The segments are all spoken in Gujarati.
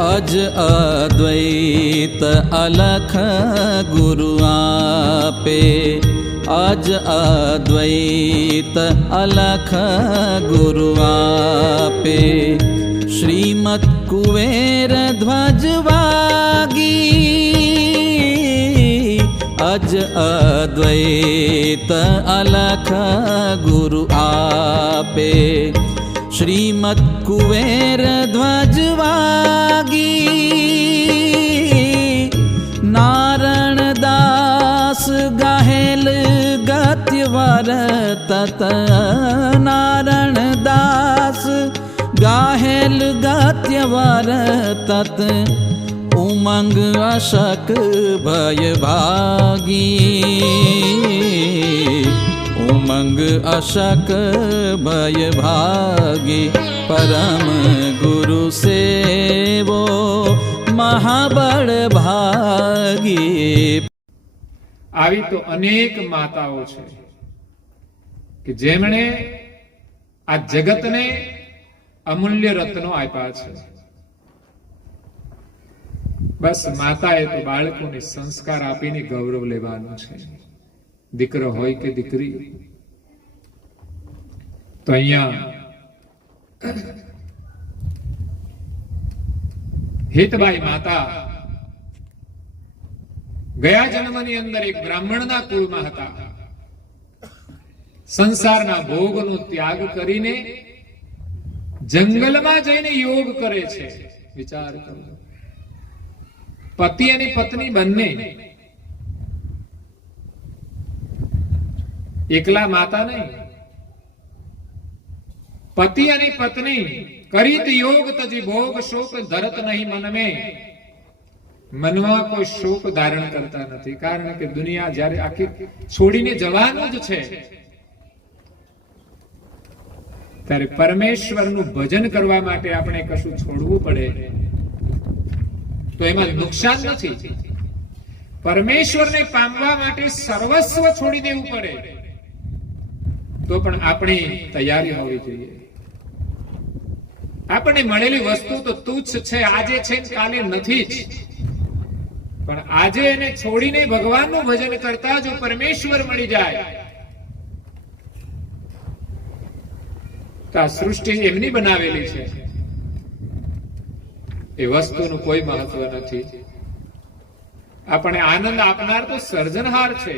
अज अद्वैत अलख गुरु आपे, अज अद्वैत अलख गुरु आपे। श्रीमत कुबेर ध्वज वागी, अज अद्वैत अलख गुरु आपे। श्रीमत कुबेर ध्वज वागी, नारायण दास गाहेल गत्य वरतत। नारायण दास गाहेल गत्य वरतत। उमंग अशक भय भागी, उमंग अशक भय भागी। परम गुरु सेवो महाबળ ભાગી। આવી તો અનેક માતાઓ છે કે જેમણે આ જગતને અમૂલ્ય રત્નો આપ્યા છે। બસ માતાએ તો બાળકોને સંસ્કાર આપીને ગૌરવ લેવાનું છે, દીકરો હોય કે દીકરી। તો અહીંયા હેતબાઈ માતા ગયા જન્મની અંદર એક બ્રાહ્મણના કુળમાં હતા। સંસારના ભોગનો ત્યાગ કરીને જંગલમાં જઈને યોગ કરે છે। વિચાર કરો, પતિ અને પત્ની બંને, એકલા માતા નહીં, पति અને पत्नी करित योग तजी भोग शोक धरत नहीं मन में। મનમાં કોઈ શોક ધારણ કરતા નથી, કારણ કે દુનિયા જ્યારે આખી છોડીને જવાનું જ છે ત્યારે પરમેશ્વરનું ભજન કરવા માટે આપણે કશું છોડવું પડે તો એમાં નુકસાન નથી। પરમેશ્વરને પામવા માટે સર્વસ્વ છોડી દેવું પડે તો પણ આપણી તૈયારી હોવી જોઈએ। આપણને મળેલી વસ્તુ તો તુચ્છ છે, આજે છે કાલે નથી જ, પણ આજે એને છોડીને ભગવાનનું ભજન કરતા જો પરમેશ્વર મળી જાય તો આ સૃષ્ટિ એમની બનાવેલી છે, એ વસ્તુનું કોઈ મહત્વ નથી। આપણે આનંદ આપનાર તો સર્જનહાર છે,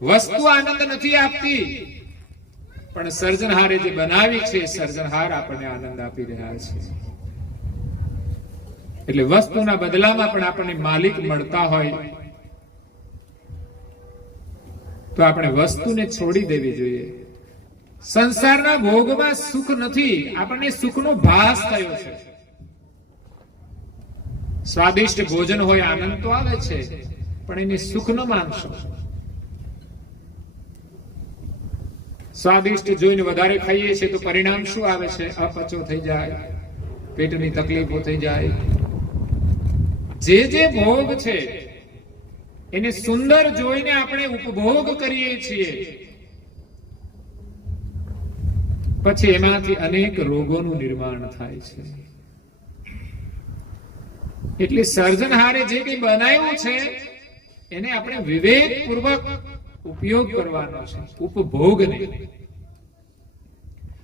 વસ્તુ આનંદ નથી આપતી, પણ સર્જનહારે જે બનાવી છે સર્જનહાર આપણને આનંદ આપી રહ્યા છે। એટલે વસ્તુના બદલામાં પણ આપણને માલિક મળતા હોય તો આપણે વસ્તુને છોડી દેવી જોઈએ। સંસારના ભોગમાં સુખ નથી, આપણને સુખનો ભાસ થયો છે। સ્વાદિષ્ટ ભોજન હોય, આનંદ તો આવે છે, પણ એને સુખ ન માનશો। સ્વાદિષ્ટ જોઈને વધારે ખાઈએ છીએ તો પરિણામ શું આવે છે? અપચો થઈ જાય, પેટની તકલીફો થઈ જાય। જે જે ભોગ છે એને સુંદર જોઈને આપણે ઉપભોગ કરીએ છીએ, પછી એમાંથી અનેક રોગોનું નિર્માણ થાય છે। એટલે સર્જનહારે જે કંઈ બનાવ્યું છે એને આપણે વિવેકપૂર્વક ઉપયોગ કરવાનો છે, ઉપભોગ નહીં।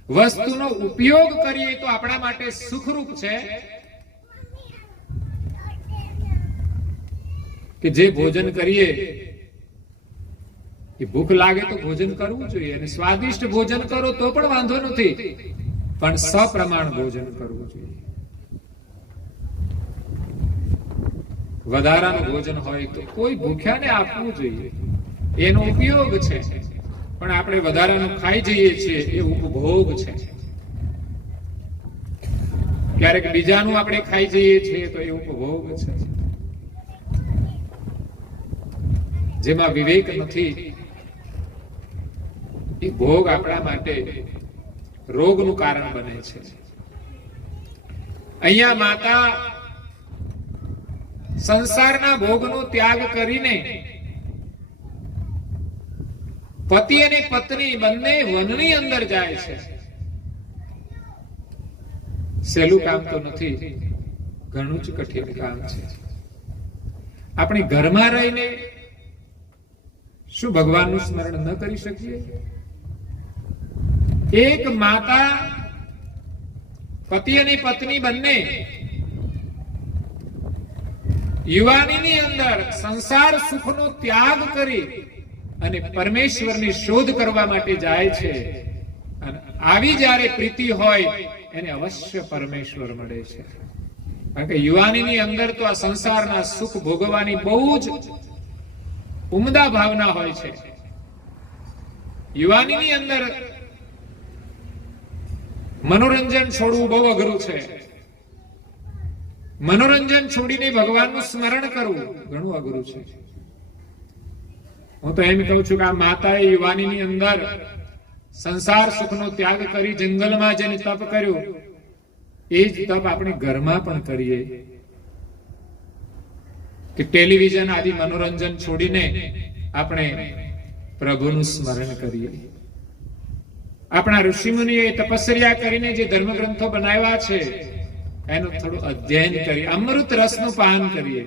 વસ્તુનો ઉપયોગ કરીએ તો આપણા માટે સુખરૂપ છે કે જે ભોજન કરીએ એ ભૂખ લાગે તો ભોજન કરવું જોઈએ, અને સ્વાદિષ્ટ ભોજન કરો તો પણ વાંધો નથી, પણ સપ્રમાણ ભોજન કરવું જોઈએ। વધારાનું ભોજન હોય તો કોઈ ભૂખ્યાને આપવું જોઈએ, એનો ઉપયોગ છે, પણ આપણે વધારાનું ખાઈ જઈએ છીએ એ ઉપભોગ છે। ક્યારેક બીજાનું આપણે ખાઈ જઈએ છીએ તો એ ઉપભોગ છે, જેમાં વિવેક નથી। એ ભોગ આપણા માટે રોગનું કારણ બને છે। અહીંયા માતા સંસારના ભોગનો ત્યાગ કરીને પતિ અને પત્ની બંને વનની અંદર જાય છે। સહેલું કામ તો નથી, ઘણું જ કઠિન કામ છે. આપણે ઘરમાં રહીને શું ભગવાનનું સ્મરણ ન કરી શકીએ? એક માતા, પતિ અને પત્ની બંને યુવાનીની અંદર સંસાર સુખનો ત્યાગ કરી અને પરમેશ્વરની શોધ કરવા માટે જાય છે. અને આવી જ્યારે પ્રીતિ હોય એને અવશ્ય પરમેશ્વર મળે છે. કારણ કે યુવાનીની અંદર તો આ સંસારના સુખ ભોગવવાની બહુ જ ઉમદા ભાવના હોય છે. યુવાનીની અંદર મનોરંજન છોડવું બહુ અઘરું છે. મનોરંજન છોડીને ભગવાનનું સ્મરણ કરવું ઘણું અઘરું છે. હું તો એમ કહું છું કે આ માતાએ યુવાનીની અંદર સંસાર સુખનો ત્યાગ કરી જંગલમાં જઈને તપ કર્યું, એ જ તપ આપણે ઘરમાં પણ કરીએ કે ટેલિવિઝન આદિ મનોરંજન છોડીને આપણે પ્રભુનું સ્મરણ કરીએ. આપણા ઋષિમુનિએ તપસ્યા કરીને જે ધર્મગ્રંથો બનાવ્યા છે એનું થોડું અધ્યયન કરીએ, અમૃત રસનું પાન કરીએ.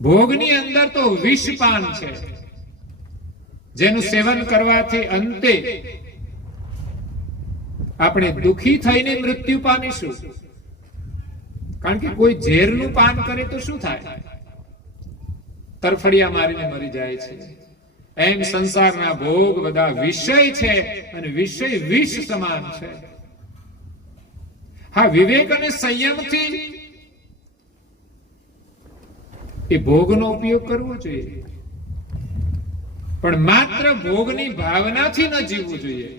ભોગની અંદર તો વિષ પાન છે, જેનું સેવન કરવાથી અંતે આપણે દુખી થઈને મૃત્યુ પામીશું. કારણ કે કોઈ ઝેરનું પાન કરે તો શું થાય? તરફડિયા મારીને મરી જાય છે. એમ સંસારના ભોગ બધા વિષય છે અને વિષય વિષ સમાન છે. હા, વિવેક અને સંયમથી એ ભોગનો ઉપયોગ કરવો જોઈએ, પણ માત્ર ભોગની ભાવનાથી ન જીવવું જોઈએ.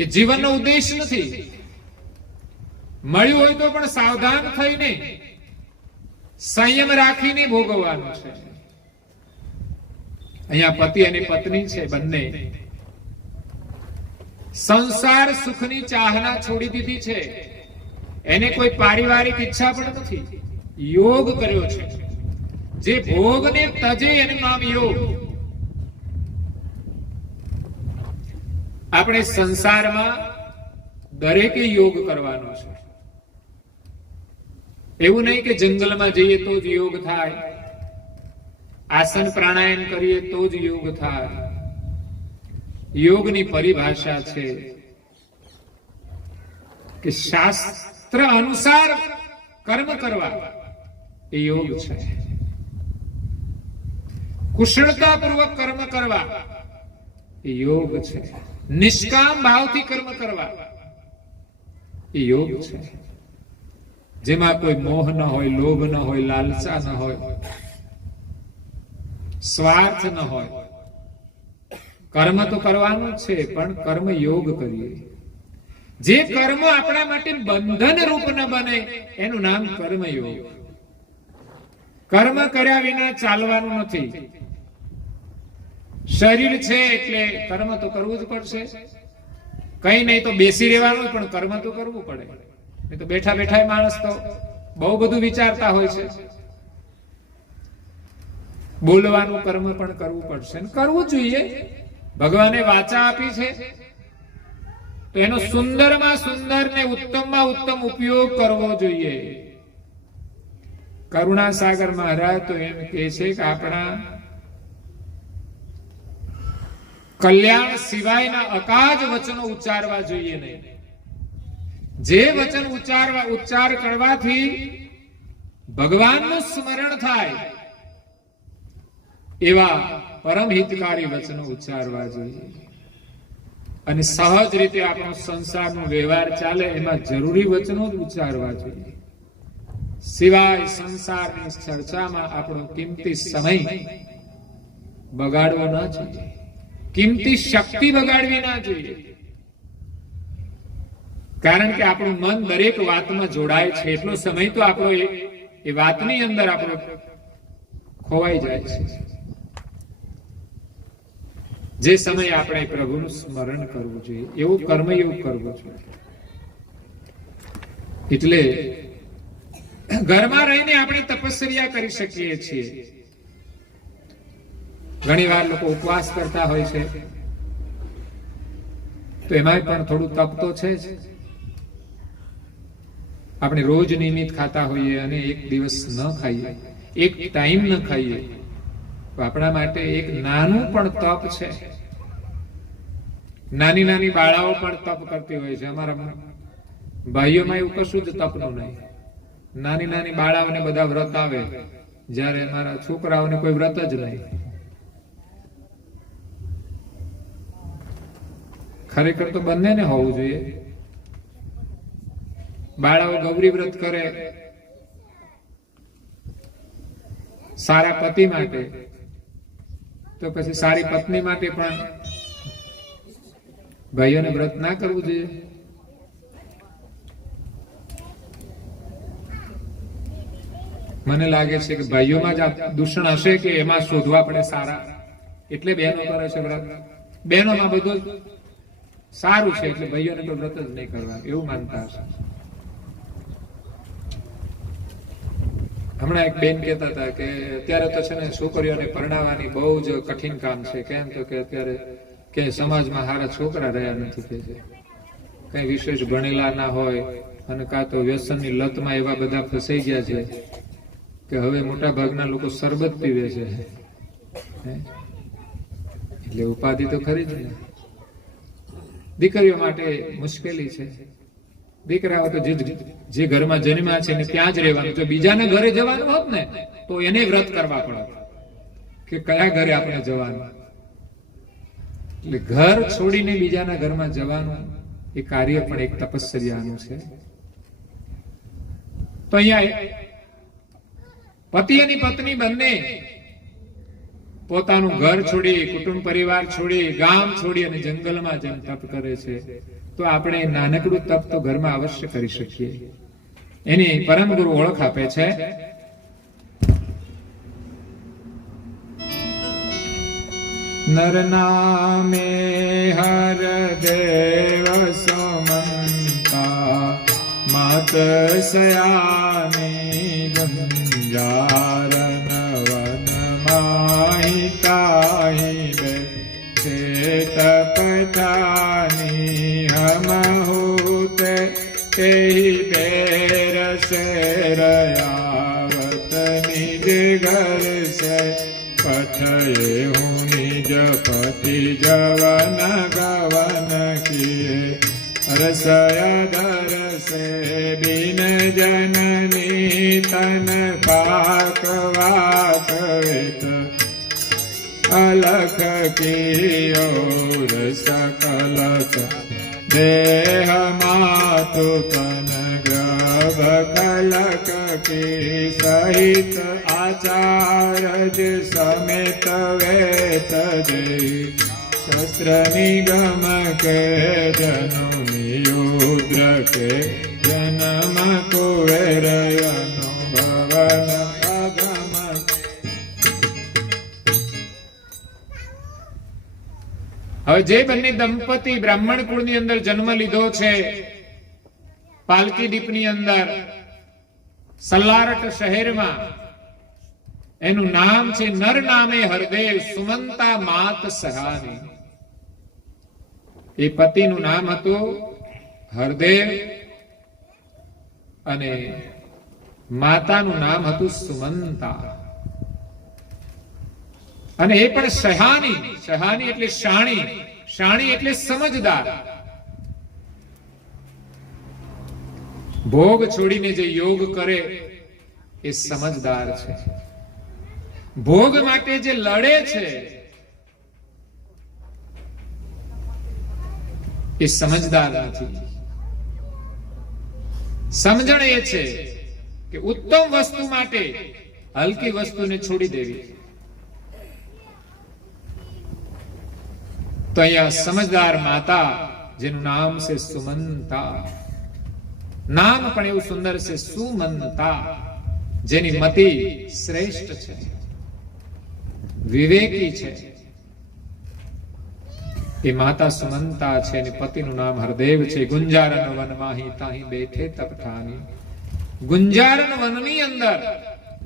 એ જીવનનો ઉદ્દેશ નથી. મળ્યું હોય તો પણ સાવધાન થઈને સંયમ રાખીને ભોગવવાનું છે. અહીંયા પતિ અને પત્ની છે, બંને સંસાર સુખની ચાહના છોડી દીધી છે. એને કોઈ પારિવારિક ઈચ્છા પણ નથી. યોગ કર્યો છે. જે ભોગને તજે એનું નામ યોગ. આપણે સંસારમાં દરેકે યોગ કરવાનો છે. એવું નહીં કે જંગલમાં જઈએ તો જ યોગ થાય, આસન પ્રાણાયામ કરીએ તો જ યોગ થાય. યોગની પરિભાષા છે કે શાસ્ત્ર અનુસાર કર્મ કરવા, એ યોગ છે. કુશળતાપૂર્વક કર્મ કરવા, એ યોગ છે. નિષ્કામ ભાવથી કર્મ કરવા, એ યોગ છે. જેમાં કોઈ મોહ ન હોય, લોભ ન હોય, લાલસા ન હોય, સ્વાર્થ ન હોય. કર્મ તો કરવાનું છે, પણ કર્મ યોગ કરીએ. જે કર્મ આપણા માટે બંધન રૂપ ન બને એનું નામ કર્મ યોગ. કર્મ કર્યા વિના ચાલવાનું નથી. શરીર છે એટલે કર્મ તો કરવું જ પડશે. કઈ નહીં તો બેસી રહેવાનું, પણ કર્મ તો કરવું પડે. નહીં તો બેઠા બેઠા માણસ તો બહુ બધું વિચારતા હોય છે. બોલવાનું કર્મ પણ કરવું પડશે, કરવું જોઈએ. ભગવાને વાચા આપી છે તો એનો સુંદરમાં સુંદર ને ઉત્તમમાં ઉત્તમ ઉપયોગ કરવો જોઈએ. કરુણાસાગર મહારાજ તો એમ કહે છે કે આપણા કલ્યાણ સિવાયના અકાજ વચનો ઉચ્ચારવા જોઈએ નહીં. જે વચન ઉચ્ચાર કરવાથી ભગવાનનું સ્મરણ થાય એવા પરમ હિતકારી વચનો ઉચ્ચારવા જોઈએ. અને સહજ રીતે આપણો સંસારનો વ્યવહાર ચાલે એમાં જરૂરી વચનો જ ઉચ્ચારવા જોઈએ. સિવાય સંસારની ચર્ચામાં આપણો કિંમતી સમય બગાડવો ના જોઈએ, કિંમતી શક્તિ બગાડવી ના જોઈએ. કારણ કે આપણું મન દરેક વાતમાં જોડાય છે. એટલો સમય તો આપણો એ વાતની અંદર આપણો ખોવાઈ જાય છે. જે સમયે આપણે પ્રભુનું સ્મરણ કરવું જોઈએ, એવો કર્મયોગ કરવો જોઈએ. એટલે ઘરમાં રહીને આપણે તપસ્યા કરી શકીએ છીએ. ઘણી વાર લોકો ઉપવાસ કરતા હોય છે, તો એમાં પણ થોડું તપ તો છે જ. આપણે રોજ નિયમિત ખાતા હોઈએ અને એક દિવસ ન ખાઈએ, એક ટાઈમ ન ખાઈએ, તો આપણા માટે એક નાનું પણ તપ છે. નાની નાની બાળાઓ પણ તપ કરતી હોય છે. અમારા ભાઈઓમાં એવું કશું જ તપનું નહીં. નાની નાની બાળાઓને બધા વ્રત આવે, જ્યારે અમારા છોકરાઓને કોઈ વ્રત જ નહીં. ખરેખર તો બંનેને હોવું જોઈએ. બાળાઓ ગૌરી વ્રત કરે સારા પતિ માટે, તો પછી સારી પત્ની માટે પણ ભાઈઓને વ્રત ના કરવું જોઈએ? મને લાગે છે કે ભાઈઓમાં જ આ દૂષણ હશે કે એમાં શોધવા પડે સારા, એટલે બહેનો કરે છે વ્રત. બહેનોમાં બધું સારું છે એટલે ભાઈઓને તો વ્રત જ નહીં કરવા, એવું માનતા હશે. હમણાં એક બેન કહેતા હતા કે અત્યારે તો છે ને છોકરીઓને પરણાવવાની બહુ જ કઠિન કામ છે. કેમ તો કે અત્યારે કે સમાજમાં સારા છોકરા રહ્યા નથી, કે છે કઈ વિશેષ ભણેલા ના હોય અને કાં તો વ્યસનની લતમાં એવા બધા ફસાઈ ગયા છે કે હવે મોટા ભાગના લોકો શરબત પીવે છે. એટલે ઉપાધિ તો ખરી જ ને. દીકરીઓ માટે મુશ્કેલી છે. દીકરાઓ તો જે ઘરમાં જન્મ્યા છે ને ત્યાં જ રહેવાનું. જો બીજાના ઘરે જવાનું હોત ને તો એને વ્રત કરવા પડે કે કયા ઘરે આપણે જવાનું. એટલે ઘર છોડીને બીજાના ઘરમાં જવાનું એ કાર્ય પણ એક તપશ્ચર્યાનું છે. તો અહીંયા પતિ અને પત્ની બંને પોતાનું ઘર છોડી, કુટુંબ પરિવાર છોડી, ગામ છોડી અને જંગલમાં જેમ તપ કરે છે, તો આપણે નાનકડું તપ તો ઘરમાં અવશ્ય કરી શકીએ. એની પરમ ગુરુ ઓળખ આપે છે. નર નામે હર દેવ સમંતા માત સયાની ગંજાર નવન માહિતાહી બે તપતાની હમહૂતે તેહી બેર સે રયાવત નિજ ઘર સે પથયે હું નિજ પતિ જવન ગવન કિએ રસય દર સે બિન જનની તન પાકવાત વેત અલખ કિયોર સકલ દેહ માતુ તન ગ્રભ કલક કી સહિત આચાર્ય સમેત વેત જય શસ્ત્ર નિગમ કે જનો નિયુદ્ર કે જન્મ કુવેર અનુભવન અગમ. હવે જે બંને દંપતી બ્રાહ્મણ કુળની અંદર જન્મ લીધો છે, પાલકી દીપની અંદર સલ્લારટ શહેરમાં, એનું નામ છે નર નામે હરદેવ સુમંતા માત સહાની. એ પતિનું નામ હતું હરદેવ અને માતાનું નામ હતું સુમંતા. અને એ પણ સહાની. સહાની એટલે શાણી. શાણી એટલે સમજદાર. ભોગ છોડીને જે યોગ કરે એ સમજદાર છે. ભોગ માટે જે લડે છે એ સમજદાર નથી. સમજણ એ છે કે ઉત્તમ વસ્તુ માટે હલકી વસ્તુને છોડી દેવી. તો અહીંયા સમજદાર માતા, જેનું નામ છે સુમંતા, નામ પણ એવું સુંદર છે સુમંતા, જેની મતિ શ્રેષ્ઠ છે, વિવેકી છે, એ માતા સુમંતા છે. અને પતિનું નામ હરદેવ છે. ગુંજારન વનમાહી તાહી બેઠે તપઠાની. ગુંજારન વનની અંદર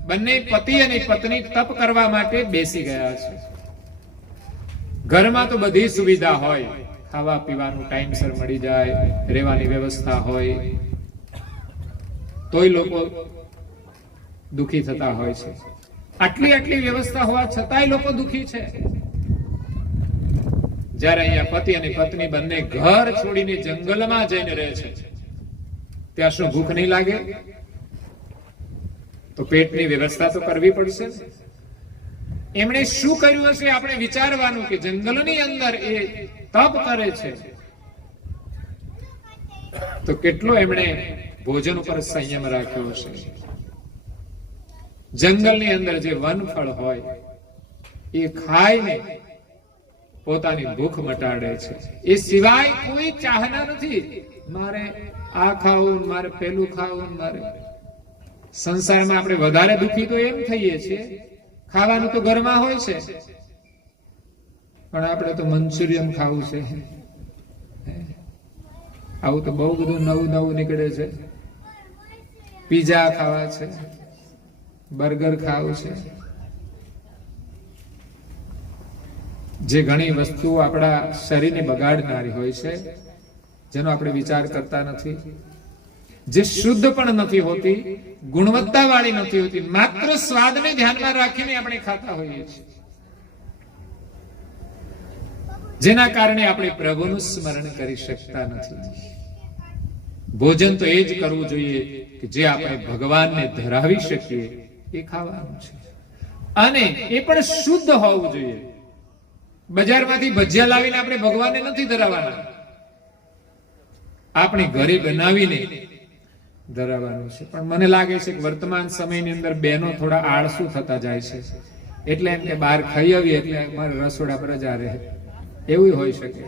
બંને પતિ અને પત્ની તપ કરવા માટે બેસી ગયા છે. ઘરમાં તો બધી સુવિધા હોય, ખાવા પીવાનું ટાઈમસર મળી જાય, રહેવાની વ્યવસ્થા હોય, તોય લોકો દુઃખી થતા હોય છે. આટલી વ્યવસ્થા હોવા છતાંય લોકો દુઃખી છે. જ્યારે અહીંયા પતિ અને પત્ની બંને ઘર છોડીને જંગલમાં જઈને રહે છે, ત્યાં શું ભૂખ નહીં લાગે? તો પેટની વ્યવસ્થા તો કરવી પડશે. એમણે શું કર્યું હશે આપણે વિચારવાનું કે જંગલની અંદર એ તપ કરે છે તો કેટલો એમણે ભોજન ઉપર સંયમ રાખ્યો હશે. જંગલની અંદર જે વનફળ હોય એ ખાઈને પોતાની ભૂખ મટાડે છે. એ સિવાય કોઈ ચાહના નથી, મારે આ ખાવું, મારે પેલું ખાવું, મારે. સંસારમાં આપણે વધારે દુઃખી તો એમ થઈએ છીએ, ખાવાનું તો ઘરમાં હોય છે, પણ આપણે તો મંચુરિયન ખાવું છે, આવું તો બહુ બધું નવું નીકળે છે. પીઝા ખાવા છે, બર્ગર ખાવું છે. જે ઘણી વસ્તુઓ આપણા શરીરને બગાડનારી હોય છે, જેનો આપણે વિચાર કરતા નથી, જે શુદ્ધ પણ નથી હોતી, ગુણવત્તા વાળી નથી હોતી, માત્ર સ્વાદને ધ્યાનમાં રાખીને આપણે ખાતા હોઈએ છીએ, જેના કારણે આપણે પ્રભુનું સ્મરણ કરી શકતા નથી. ભોજન તો એ જ કરવું જોઈએ કે જે આપણે ભગવાનને ધરાવી શકીએ એ ખાવાનું છે, અને એ પણ શુદ્ધ હોવું જોઈએ. બજારમાંથી ભજીયા લાવીને આપણે ભગવાનને નથી ધરાવવાના, આપણે ઘરે બનાવીને ધરાવવાનું છે. પણ મને લાગે છે કે વર્તમાન સમયની અંદર બહેનો થોડા આળસુ થતા જાય છે, એટલે એમ કે બહાર ખાઈ આવીએ એટલે મારે રસોડા પર જ રહે, એવું હોઈ શકે.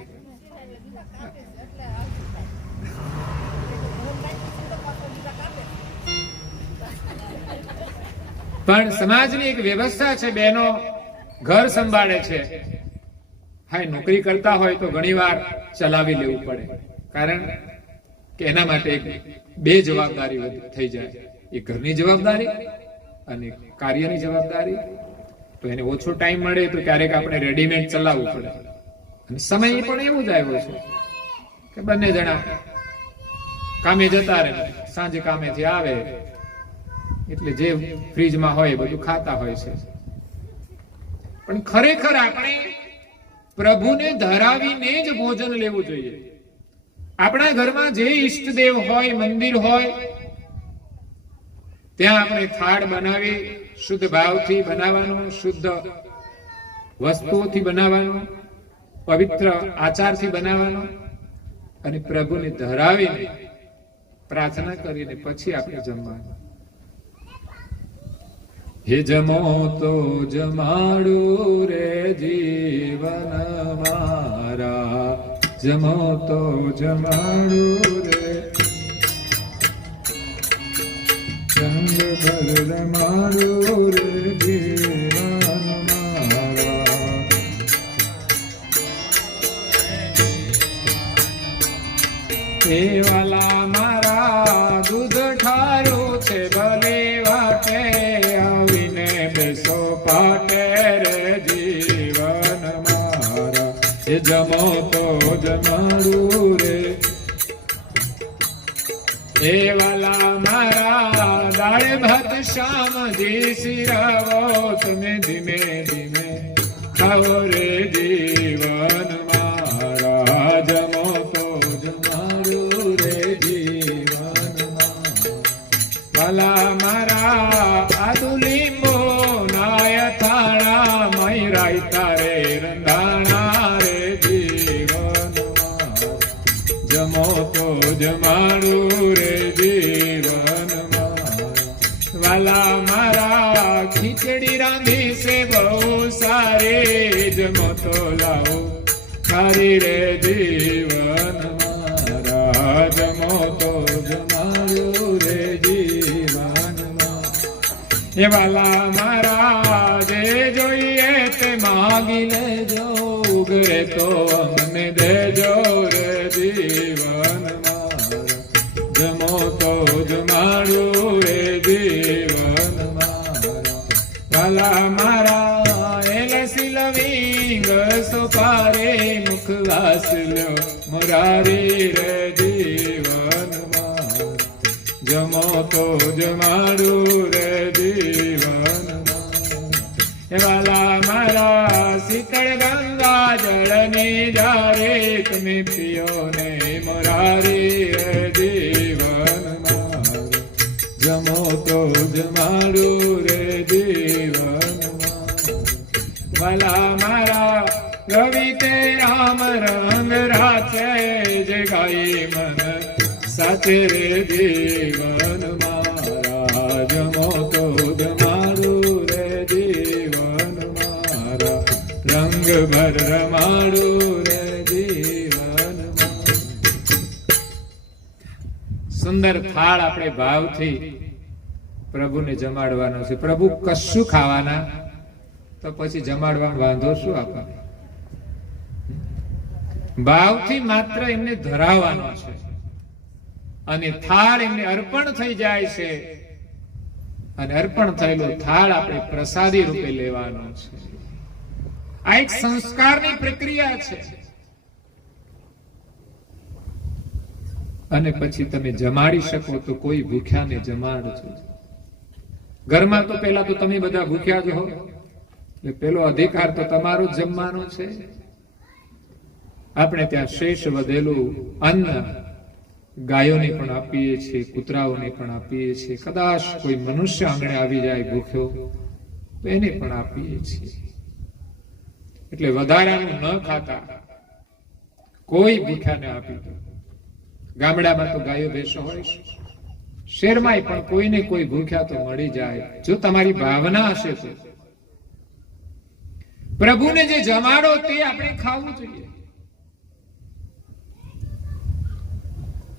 પણ સમાજની એક વ્યવસ્થા છે, બહેનો ઘર સંભાળે છે. હા, નોકરી કરતા હોય તો ઘણીવાર ચલાવી લેવું પડે, કારણ કે એના માટે બે જવાબદારી થઈ જાય, એક ઘરની જવાબદારી અને કાર્યની જવાબદારી. તો એને ઓછો ટાઈમ મળે તો ક્યારેક આપણે રેડીમેડ ચલાવવું પડે. અને સમય પણ એવું જ આવ્યો છે કે બંને જણા કામે જતા રહે, સાંજે કામેથી આવે એટલે જે ફ્રીજમાં હોય એ બધું ખાતા હોય છે. પણ ખરેખર આપણે પ્રભુને ધરાવીને જ ભોજન લેવું જોઈએ. આપણા ઘરમાં જે ઈષ્ટદેવ હોય, મંદિર હોય, ત્યાં આપણે થાળ બનાવી શુદ્ધ ભાવથી બનાવવાનું, શુદ્ધ વસ્તુઓથી બનાવવાનું, પવિત્ર આચારથી બનાવવાનું, અને પ્રભુને ધરાવીને પ્રાર્થના કરીને પછી આપણે જમવાનું. હે જમો તો જમાડું રે જીવન મારા, જમો તો જમાડું રે, સંગ ભલ રમાડું રે જીવન મારા. એ વાલા મારા દૂધ ઠારું છે, ભલે વાટે આવીને બેસો પાટે રે જીવન મારા. એ જમો તો જમાડું રે, એ વાલા મારા દાળ ભાત શામજી શિરાવો, તમે ધીમે ધીમે ખાઓ રે જીવન મારા. જમો તો જમાડું રે જીવન મારા. વાલા મારા આદુ લીંબો નાય થાણા, મય રાયતા રે રંધાણા રે જીવન મારા. જમો તો જમાડું રે જીવન મારા. વાલા મારા ખીચડી રાંધી છે બહુ સારી, જમો તો લાવો ખારી રે જીવન મારા. જમો તો જમાડું રે જીવન મારા. એ વાલા મારા જે જોઈએ તે માગી લેજો, ઉગરે તો અમને દેજો રે જીવન મારા. જમો તો જમાડું રે જીવન મારા. વાલા મારા એલસી લવિંગ સુપારે, મુખવાસ લો મુરારી રે જીવન મારા. જમો તો જમાડું રે જીવનમાં. હે વાલા મારા શીતળ ગંગા જળની જારે તમે પિયો ને મોરારી રે જીવનમાં. જમો તો જમાડું રે જીવનમાં. વાલા મારા રવિ તે રામ રંગ રાચે જે ગાઈ મન સાચે રે જીવન મારા. જમો તો જમાડું રે જીવન મારા. રંગ ભર રમાડું રે જીવન. સુંદર થાળ આપણે ભાવથી પ્રભુને જમાડવાનો છે. પ્રભુ કશું ખાવાના તો પછી જમાડવાનો વાંધો શું આપણને? ભાવથી માત્ર એમને ધરાવવાનો છે અને થાળ એમને અર્પણ થઈ જાય છે અને અર્પણ થયેલો થાળ આપણે પ્રસાદી રૂપે લેવાનો છે. આ એક સંસ્કારની પ્રક્રિયા છે. અને પછી તમે જમાડી શકો તો કોઈ ભૂખ્યાને જમાડજો. ઘરમાં તો પેલા તો તમે બધા ભૂખ્યા જ હો, એટલે પેલો અધિકાર તો તમારો જ જમવાનો છે. આપણે ત્યાં શેષ વધેલું અન્ન ગાયોને પણ આપીએ છીએ, કૂતરાઓને પણ આપીએ છીએ. કદાચ કોઈ મનુષ્ય આંગણે આવી જાય ભૂખ્યો તો એને પણ આપીએ છીએ. એટલે વધારાનું ન ખાતા કોઈ ભૂખ્યાને આપી દો. ગામડામાં તો ગાયો ભેંસો હોય, શહેરમાં પણ કોઈને કોઈ ભૂખ્યા તો મળી જાય જો તમારી ભાવના હશે તો. પ્રભુને જે જમાડો તે આપણે ખાવું જોઈએ.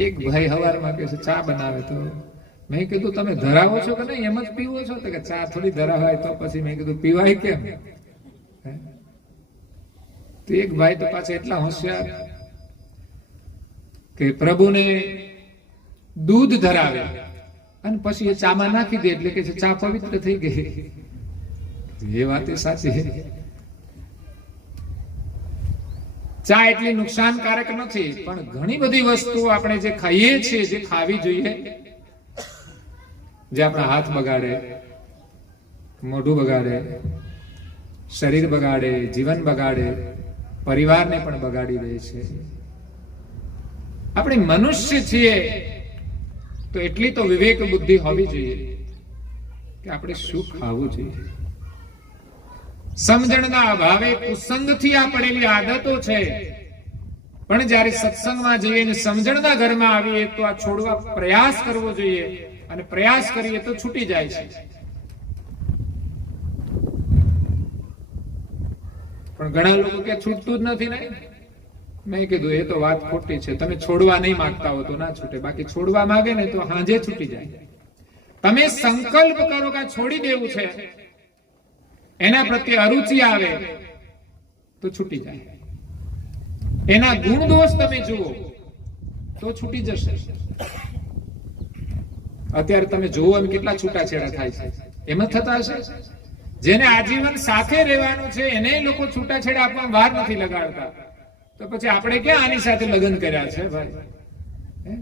એક ભાઈ હવારમાં કહે છે ચા બનાવે, તો મેં કીધું તમે ધરાવો છો કે નહીં, એમ જ પીવો છો? તો કે ચા થોડી ધરાવાય તો પછી. મેં કીધું પીવાય કેમ? તો એક ભાઈ તો પાછા એટલા હોશિયાર કે પ્રભુને દૂધ ધરાવે અને પછી એ ચામાં નાખી દે એટલે કે ચા પવિત્ર થઈ ગઈ. એ વાત સાચી. ચા એટલી નુકસાનકારક નથી, પણ ઘણી બધી વસ્તુઓ આપણે જે ખાઈએ છીએ જે ખાવી જોઈએ, જે આપણા હાથ બગાડે, મોઢું બગાડે, શરીર બગાડે, જીવન બગાડે, પરિવારને પણ બગાડી દે છે. આપણે મનુષ્ય છીએ તો એટલી તો વિવેક બુદ્ધિ હોવી જોઈએ કે આપણે શું ખાવું જોઈએ. સમજણના અભાવે કુસંગથી આ પડેલી આદતો છે, પણ જ્યારે સત્સંગમાં જઈએ ને સમજણના ઘરમાં આવીએ તો આ છોડવા પ્રયાસ કરવો જોઈએ, અને પ્રયાસ કરીએ તો છૂટી જાય છે. પણ ઘણા લોકો કે છૂટતું જ નથી ને. મેં કીધું એ તો વાત ખોટી છે. તમે છોડવા નહીં માંગતા હો તો ના છૂટે, બાકી છોડવા માંગે ને તો હાંજે છૂટી જાય. તમે સંકલ્પ કરો કે છોડી દેવું છે, એના પ્રત્યે અરુચિ આવે તો છૂટી જાય. એના ગુણ દોષ તમે જુઓ તો છૂટી જશે. અત્યારે તમે જુઓ એમ કેટલા છૂટાછેડા થાય છે, એમ જ થતા હશે. જેને આજીવન સાથે રહેવાનું છે એને લોકો છૂટાછેડા આપવા વાર નથી લગાડતા, તો પછી આપણે ક્યાં આની સાથે લગ્ન કર્યા છે ભાઈ?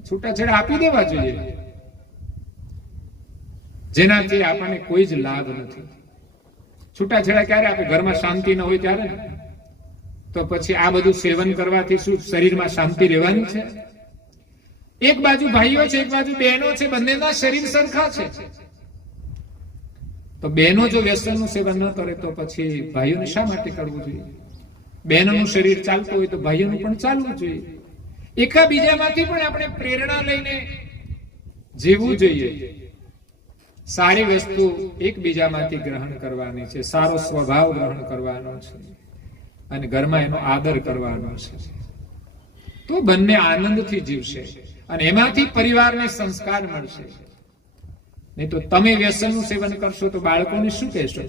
છૂટાછેડા આપી દેવા જોઈએ, જેનાથી આપણને કોઈ જ લાભ નથી. છૂટાછેડા ક્યારે આપે? ઘરમાં શાંતિ ન હોય ત્યારે. તો પછી આ બધું સેવન કરવાથી શું શરીરમાં શાંતિ રહેવાની છે? એક બાજુ ભાઈઓ છે, એક બાજુ બહેનો છે, બંનેના શરીર સરખા છે. તો બહેનો જો વ્યસનનું સેવન ન કરે તો પછી ભાઈઓને શા માટે કરવું જોઈએ? બહેનોનું શરીર ચાલતું હોય તો ભાઈઓનું પણ ચાલવું જોઈએ. એકાબીજામાંથી પણ આપણે પ્રેરણા લઈને જીવવું જોઈએ. સારી વસ્તુ એકબીજામાંથી ગ્રહણ કરવાની છે, સારો સ્વભાવ ગ્રહણ કરવાનો છે, અને ઘરમાં એનો આદર કરવાનો છે. તો બંને આનંદથી જીવશે અને એમાંથી પરિવારને સંસ્કાર મળશે. નહીં તો તમે વ્યસનનું સેવન કરશો તો બાળકોને શું કહેશો?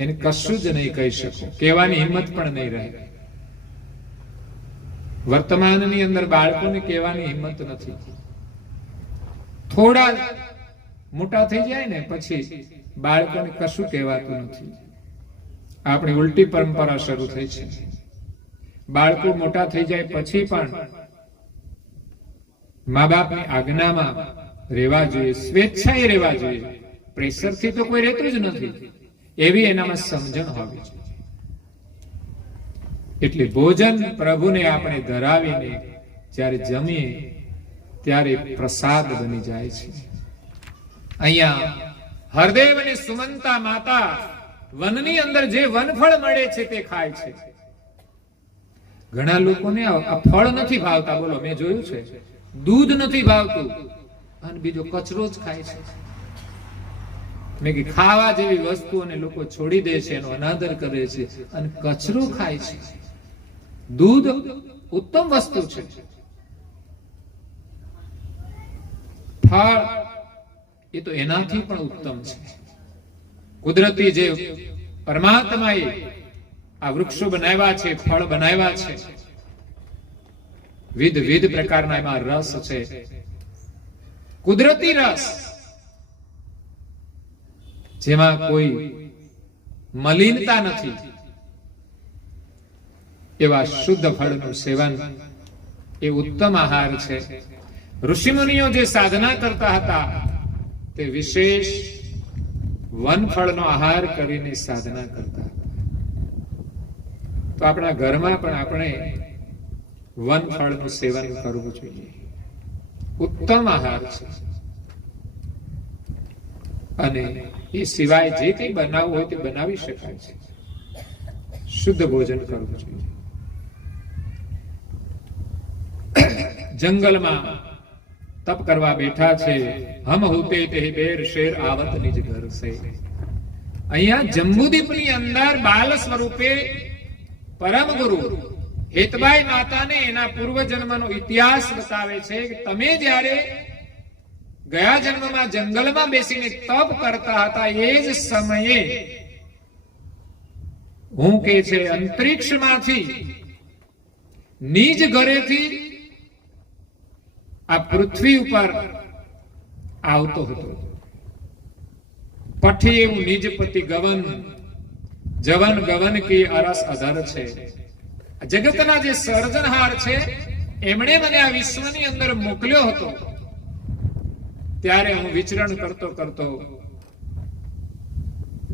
એને કશું જ નહીં કહી શકો, કહેવાની હિંમત પણ નહીં રહે. વર્તમાનની અંદર બાળકોને કહેવાની હિંમત નથી. થોડા મોટા થઈ જાય ને પછી બાળકોને કશું કહેવાતું નથી. આપણી ઉલટી પરંપરા શરૂ થઈ છે. બાળકો મોટા થઈ જાય પછી પણ મા બાપની આજ્ઞામાં રહેવા જોઈએ, સ્વેચ્છાએ રહેવા જોઈએ. પ્રેશરથી તો કોઈ રહેતું જ નથી, એવી એનામાં સમજણ હોવી જોઈએ. એટલે ભોજન પ્રભુને આપણે ધરાવીને જ્યારે જમીએ ત્યારે પ્રસાદ બની જાય છે. અહીંયા હરદેવ અને સુમંતા માતા વનની અંદર જે વનફળ મળે છે તે ખાય છે. ઘણા લોકોને આ ફળ નથી ભાવતા, બોલો, મેં જોયું છે. દૂધ નથી ભાવતું અને બીજો કચરો જ ખાય છે. મેં કે ખાવા જેવી વસ્તુઓને લોકો છોડી દે છે, એનો અનાદર કરે છે અને કચરો ખાય છે. દૂધ ઉત્તમ વસ્તુ છે. ફળ એ તો એનાથી પણ ઉત્તમ છે. કુદરતી જે પરમાત્માએ આ વૃક્ષો બનાવ્યા છે, ફળ બનાવ્યા છે, વિધ પ્રકારના એમાં રસ છે, કુદરતી રસ, જેમાં કોઈ મલિનતા નથી. એવા શુદ્ધ ફળનું સેવન એ ઉત્તમ આહાર છે. ઋષિમુનિઓ જે સાધના કરતા હતા તે વિશેષ વનફળનો આહાર કરીને સાધના કરતા હતા. તો આપણા ઘરમાં પણ આપણે વનફળનું સેવન કરવું જોઈએ. ઉત્તમ આહાર છે. અને એ સિવાય જે કંઈ બનાવવું હોય તે બનાવી શકાય છે. શુદ્ધ ભોજન કરવું જોઈએ. જંગલમાં તપ કરવા બેઠા છે. હમ હોતે તે બેર શેર આવત નિજ ઘર સે. અહીંયા જંબુદીપની અંદર બાલ સ્વરૂપે પરમ ગુરુ હેતબાઈ માતાને એના પૂર્વ જન્મનો ઇતિહાસ બતાવે છે કે તમે જ્યારે ગયા જન્મમાં જંગલમાં બેસીને તપ કરતા હતા એ જ સમયે હું કે છે અંતરિક્ષમાંથી નિજ ઘરેથી આ પૃથ્વી ઉપર આવતો હતો. પઠી એવું નિજપતિ ગવન જવન ગવન કી અરસ અધર છે. જગતના જે સર્જનહાર છે એમણે મને આ વિશ્વની અંદર મોકલ્યો હતો. ત્યારે હું વિચરણ કરતો કરતો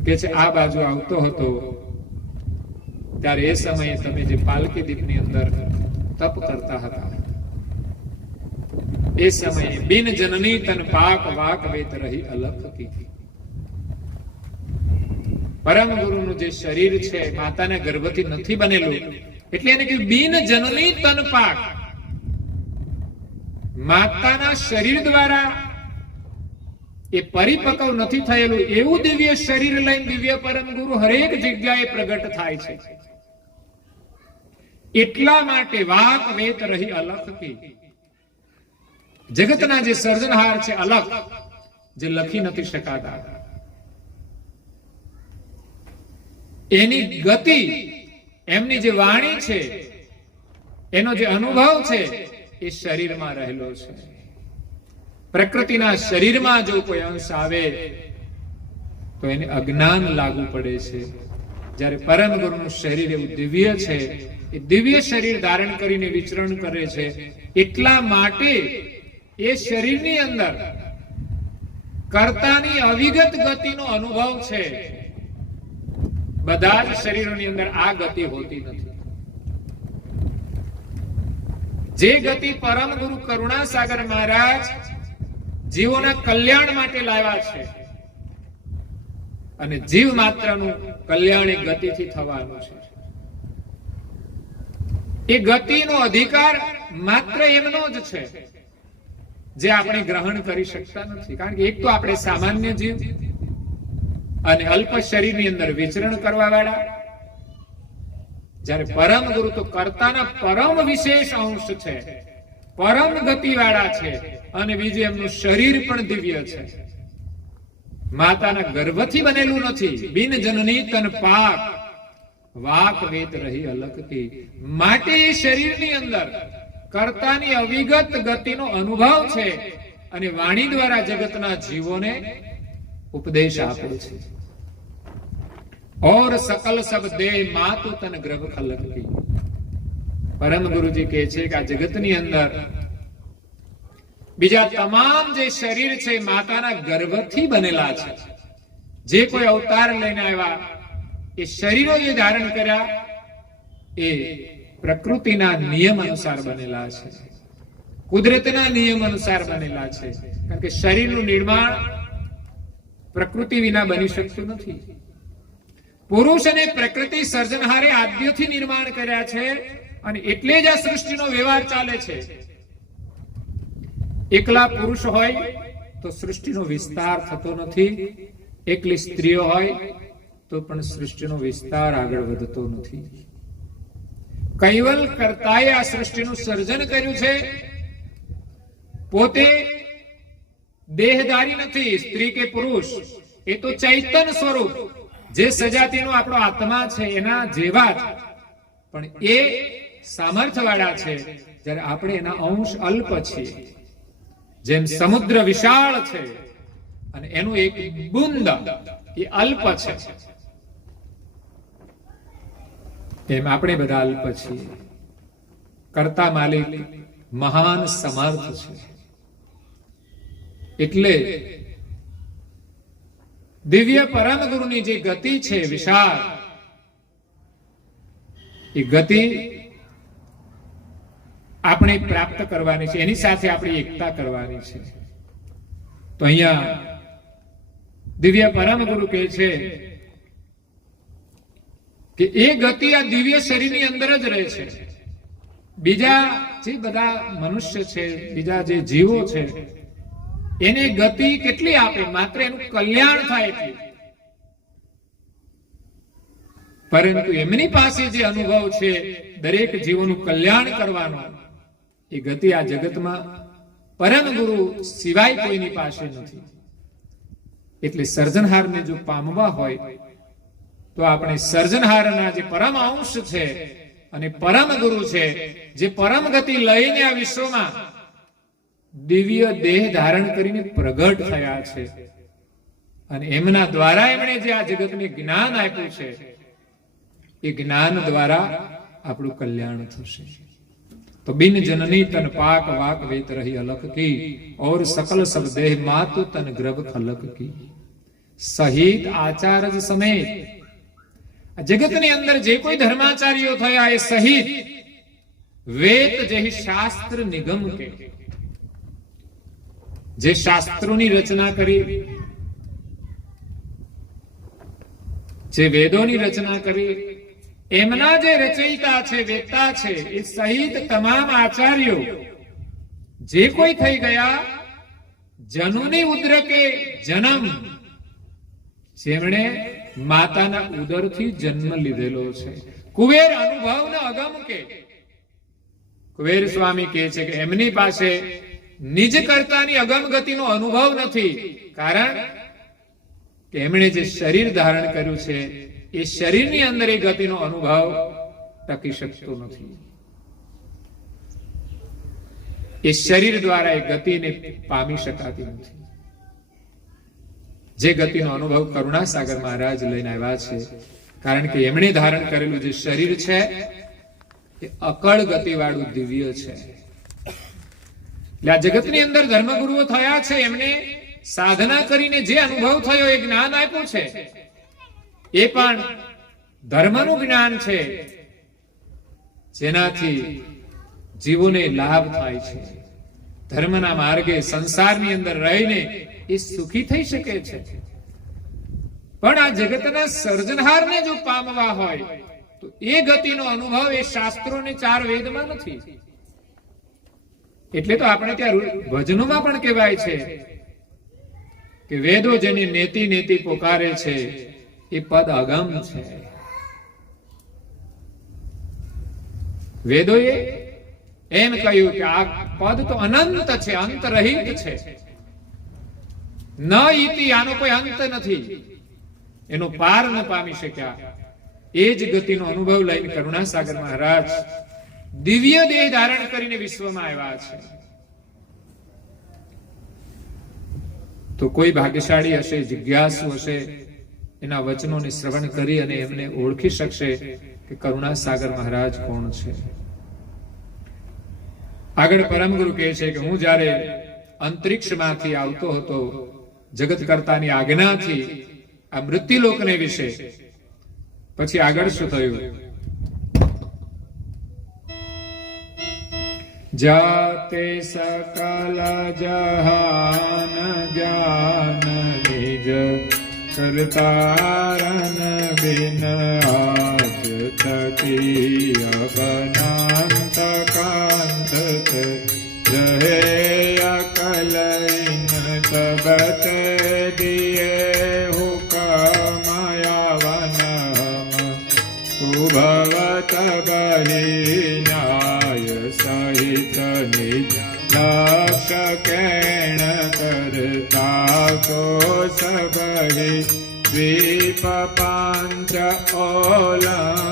કે છે આ બાજુ આવતો હતો. ત્યારે એ સમયે તમે જે પાલકી દીપની અંદર તપ કરતા હતા એ સમયે બિન જનની તન પાક વાક વેત રહી અલખ કી. પરમ ગુરુનું જે શરીર છે માતાના ગર્ભથી નથી બનેલું, એટલે એને કહ્યું બિન જનની તન પાક. માતાના શરીર દ્વારા એ પરિપક્વ નથી થયેલું એવું દિવ્ય શરીર લઈને દિવ્ય પરમ ગુરુ હરેક જગ્યાએ પ્રગટ થાય છે. એટલા માટે વાક વેત રહી અલખ કી. જગતના જે સર્જનહાર છે અલખ, જે લખી નથી શકાતા, એની ગતિ, એમની જે વાણી છે, એનો જે અનુભવ છે એ શરીરમાં રહેલો છે. પ્રકૃતિના શરીરમાં જો કોઈ અંશ આવે તો એને અજ્ઞાન લાગુ પડે છે. જ્યારે પરમ ગુરુનું શરીર એવું દિવ્ય છે, એ દિવ્ય શરીર ધારણ કરીને વિચરણ કરે છે. એટલા માટે એ શરીરની અંદર કર્તાની અવિગત ગતિનો અનુભવ છે. બધા જ શરીરોની અંદર આ ગતિ હોતી નથી. જે ગતિ પરમ ગુરુ કરુણાસાગર મહારાજ જીવોના કલ્યાણ માટે લાવ્યા છે, અને જીવ માત્રનું કલ્યાણ એ ગતિથી થવાનું છે. એ ગતિનો અધિકાર માત્ર એમનો જ છે જે આપણે ગ્રહણ કરી શકતા નથી. કારણ કે એક તો આપણે સામાન્ય જીવ અને અલ્પ શરીરની અંદર વિચરણ કરવા વાળા, જ્યારે પરમ ગુરુ તો કર્તાના પરમ વિશેષ અંશ છે, પરમ ગતિ વાળા છે, અને બીજું એમનું શરીર પણ દિવ્ય છે. માતાના ગર્ભથી બનેલું નથી. બિન જનની તન પાક વાક વેત રહી અલખ કી. માટે એ શરીરની અંદર કર્તાની અવિગત ગતિનો અનુભવ છે અને વાણી દ્વારા જગતના જીવોને ઉપદેશ આપે છે. और सकल सब देह मातु तन ग्रभ खलक की. પરમ ગુરુજી કહે છે કે આ જગતની અંદર બીજા તમામ જે શરીર છે માતાના ગર્ભથી બનેલા છે. જે કોઈ અવતાર લઈને આવ્યા એ શરીરો જે ધારણ કર્યા એ પ્રકૃતિના નિયમ અનુસાર બનેલા છે, કુદરતના નિયમ અનુસાર બનેલા છે. કારણ કે શરીરનું નિર્માણ પ્રકૃતિ વિના બની શકતું નથી. પુરુષ અને પ્રકૃતિ સર્જનહારે આદ્યથી નિર્માણ કર્યા છે અને એટલે જ આ સૃષ્ટિનો વ્યવહાર ચાલે છે. એકલા પુરુષ હોય તો સૃષ્ટિનો વિસ્તાર થતો નથી, એકલી સ્ત્રીઓ હોય તો પણ સૃષ્ટિનો વિસ્તાર આગળ વધતો નથી. કૈવલ કર્તાએ આ સૃષ્ટિનું સર્જન કર્યું છે. પોતે દેહધારી નથી, સ્ત્રી કે પુરુષ, એ તો ચૈતન સ્વરૂપ જે સજાતિનો આપણો આત્મા છે એના જેવા જ, પણ એ સામર્થ્યવાળા છે જ્યારે આપણે એના અંશ અલ્પ છીએ. જેમ સમુદ્ર વિશાળ છે અને એનું એક બુંદ એ અલ્પ છે, એમ આપણે બધા અલ્પ છીએ. કર્તા માલિક મહાન સમર્થ છે. એટલે દિવ્ય પરમ ગુરુની જે ગતિ છે વિશાળ, એ ગતિ આપણે પ્રાપ્ત કરવાની છે, એની સાથે આપણી એકતા કરવાની છે. તો અહીંયા દિવ્ય પરમ ગુરુ કહે છે કે એ ગતિ આ દિવ્ય શરીરની અંદર જ રહે છે. બીજા જે બધા મનુષ્ય છે, બીજા જે જીવો છે, એને ગતિ કેટલી આપે? માત્ર એનું કલ્યાણ થાય એટલી. પરંતુ એમની પાસે જે અનુભવ છે દરેક જીવોનું કલ્યાણ કરવાનો, એ ગતિ આ જગતમાં પરમ ગુરુ સિવાય કોઈની પાસે નથી. એટલે સર્જનહારને જો પામવા હોય તો આપણે સર્જનહારના જે પરમ અંશ છે અને પરમ ગુરુ છે, જે પરમ ગતિ લઈને આ વિશ્વમાં દિવ્ય દેહ ધારણ કરીને પ્રગટ થયા છે અને એમના દ્વારા એમણે જે આ જગતને જ્ઞાન આપ્યું છે, એ જ્ઞાન દ્વારા આપણું કલ્યાણ થશે. તો બિન જનની તન પાક વાક વેત રહી અલક કી, और सकल सब देह मात तन ग्रभ खलक की, સહિત આચાર્ય સમેત. જગતની અંદર જે કોઈ ધર્માચાર્યો થયા એ સહિત વેદ જે શાસ્ત્ર નિગમ કે, જે શાસ્ત્રોની રચના કરી, જે વેદોની રચના કરી, એમના જે રચયિતા છે, વેદતા છે, એ સહિત તમામ આચાર્યો જે કોઈ થઈ ગયા, જનોની ઉદરકે જન્મ, જેમણે માતાના ઉદરથી જન્મ લીધેલો છે. કુબેર અનુભવ અગમ કે, કુબેર સ્વામી કહે છે કે એમની પાસે નિજ કર્તાની અગમ ગતિનો અનુભવ નથી. કારણ કે એમણે જે શરીર ધારણ કર્યું છે એ શરીરની અંદર એ ગતિનો અનુભવ ટકી શકતો નથી. એ શરીર દ્વારા એ ગતિને પામી શકાતી નથી. જે ગતિનો અનુભવ કરુણાસાગર મહારાજ લઈને આવ્યા છે, કારણ કે એમણે ધારણ કરેલું જે શરીર છે એ અકળ ગતિવાળું દિવ્ય છે. એટલે આ જગતની અંદર ધર્મગુરુઓ થયા છે, એમને સાધના કરીને જે અનુભવ થયો એ જ્ઞાન આપ્યું છે, એ પણ ધર્મનું જ્ઞાન છે, જેનાથી જીવોને લાભ થાય છે. ધર્મના માર્ગે સંસારની અંદર રહીને એ સુખી થઈ શકે છે. પણ આ જગતના સર્જનહારને જો પામવા હોય તો એ ગતિનો અનુભવ એ શાસ્ત્રોને 4 વેદમાં નથી. એટલે તો આપણે ત્યાં ભજનોમાં પણ કહેવાય છે કે વેદો જેની નેતિ નેતિ પોકારે છે એ પદ અગમ છે. વેદોએ એમ કહ્યું કે આ પદ તો અનંત છે, અંતરહિત છે. ન ઈતિ, આનો કોઈ અંત નથી, એનો પાર ન પામી શક્યા. એ જ ગતિનો અનુભવ લઈને કરુણાસાગર મહારાજ દિવ્ય દેહ ધારણ કરીને વિશ્વમાં આવ્યા છે. તો કોઈ ભાગ્યશાળી હશે, જિજ્ઞાસુ હશે, એના વચનોને શ્રવણ કરી અને એમને ઓળખી શકશે કે કરુણાસાગર મહારાજ કોણ છે. આગળ પરમ ગુરુ કહે છે કે હું જ્યારે અંતરિક્ષમાંથી આવતો હતો જગત કર્તાની આજ્ઞાથી આ મૃત્યુલોકને વિશે. પછી આગળ શું થયું? જાતે સકલ જહાન જાન નિજ કરતારન બિન આજ તકી અબનાંત કાંત રહે અકલ ઇન તબત દિયે હુકમયાવન ઉભવત બલિ ન્યાય સહિત નિજ લક્ષ કેણ કરતા તો સબહિ દ્વીપ પાંચ ઓલંગાયે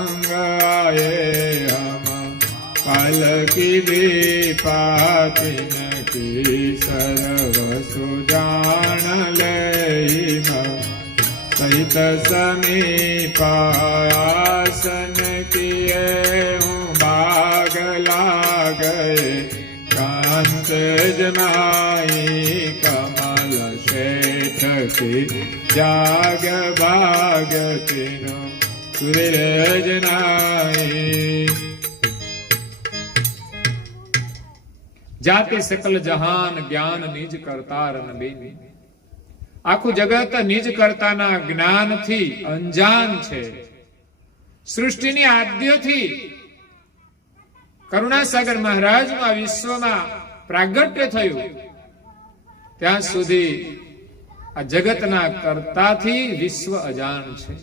હમ પાલકી દ્વીપાતિન કી સર્વ સુજાણ લઈ સહિત સમીપાસન કિયે હું બાગ લાગયે કાંત જમાઈ કમલ શેઠ કી જાગ ભાગ તિનો સૂરજ નાઈ. જાતે સકલ જહાન જ્ઞાન નિજ કરતાર ન બેની. આખું જગત નિજ કર્તાના જ્ઞાનથી અંજાન છે. સૃષ્ટિની આદ્યથી કરુણાસાગર મહારાજનું આ વિશ્વમાં પ્રાગટ્ય થયું ત્યાં સુધી આ જગતના કર્તાથી વિશ્વ અજાણ છે.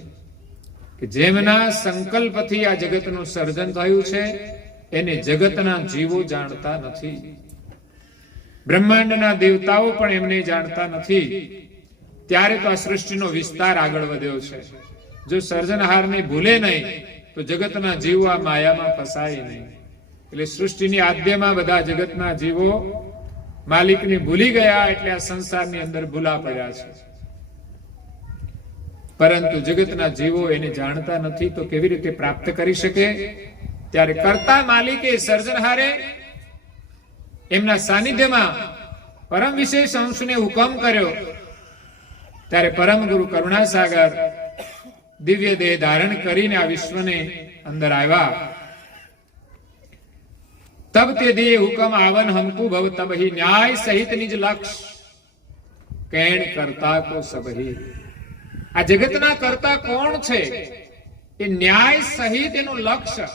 કે જેમના સંકલ્પથી આ જગતનું સર્જન થયું છે એને જગતના જીવો જાણતા નથી. બ્રહ્માંડના દેવતાઓ પણ એમને જાણતા નથી. ત્યારે તો આ સૃષ્ટિનો વિસ્તાર આગળ વધ્યો છે. જો સર્જનહારને ભૂલે નહીં તો જગતના જીવો આ માયામાં ફસાય નહીં. એટલે સૃષ્ટિની આદ્યમાં બધા જગતના જીવો માલિકને ભૂલી ગયા એટલે આ સંસારની અંદર ભૂલા પડ્યા છે. પરંતુ જગતના જીવો એને જાણતા નથી તો કેવી રીતે પ્રાપ્ત કરી શકે? ત્યારે કર્તા માલિકે સર્જનહારે એમના સાનિધ્યમાં પરમ વિશેષ અંશને હુકમ કર્યો. ત્યારે પરમ ગુરુ કરુણાસાગર દિવ્ય દેહ ધારણ કરીને આ વિશ્વને અંદર આવ્યા. તબ તે દેહ હુકમ આવન હમકુ ભવ તબહી ન્યાય સહિત નિજ લક્ષ કેણ કરતા કો સબહી. આ જગતના કરતા કોણ છે એ ન્યાય સહિત એનું લક્ષ્ય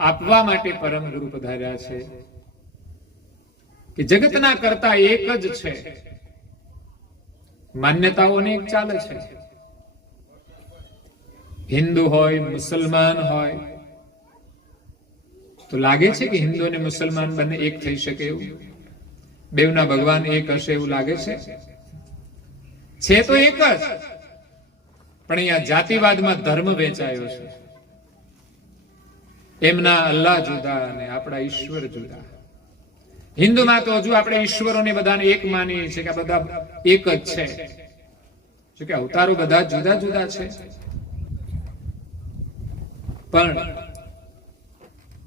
આપવા માટે પરમ ગુરુ પધાર્યા છે. કે જગતના કરતા એક જ છે. માન્યતાઓ અનેક ચાલે છે. હિન્દુ હોય મુસલમાન હોય તો લાગે છે કે હિન્દુ અને મુસલમાન બંને એક થઈ શકે એવું? બેવના ભગવાન એક હશે એવું લાગે છે? છે તો એક જ, પણ અહીંયા જાતિવાદમાં ધર્મ વેચાયો છે. એમના અલ્લાહ જુદા અને આપણા ઈશ્વર જુદા. હિન્દુમાં તો હજુ આપણે ઈશ્વરોને બધાને એક માનીએ છીએ કે બધા એક જ છે. જો કે અવતારો બધા જુદા જુદા છે, પણ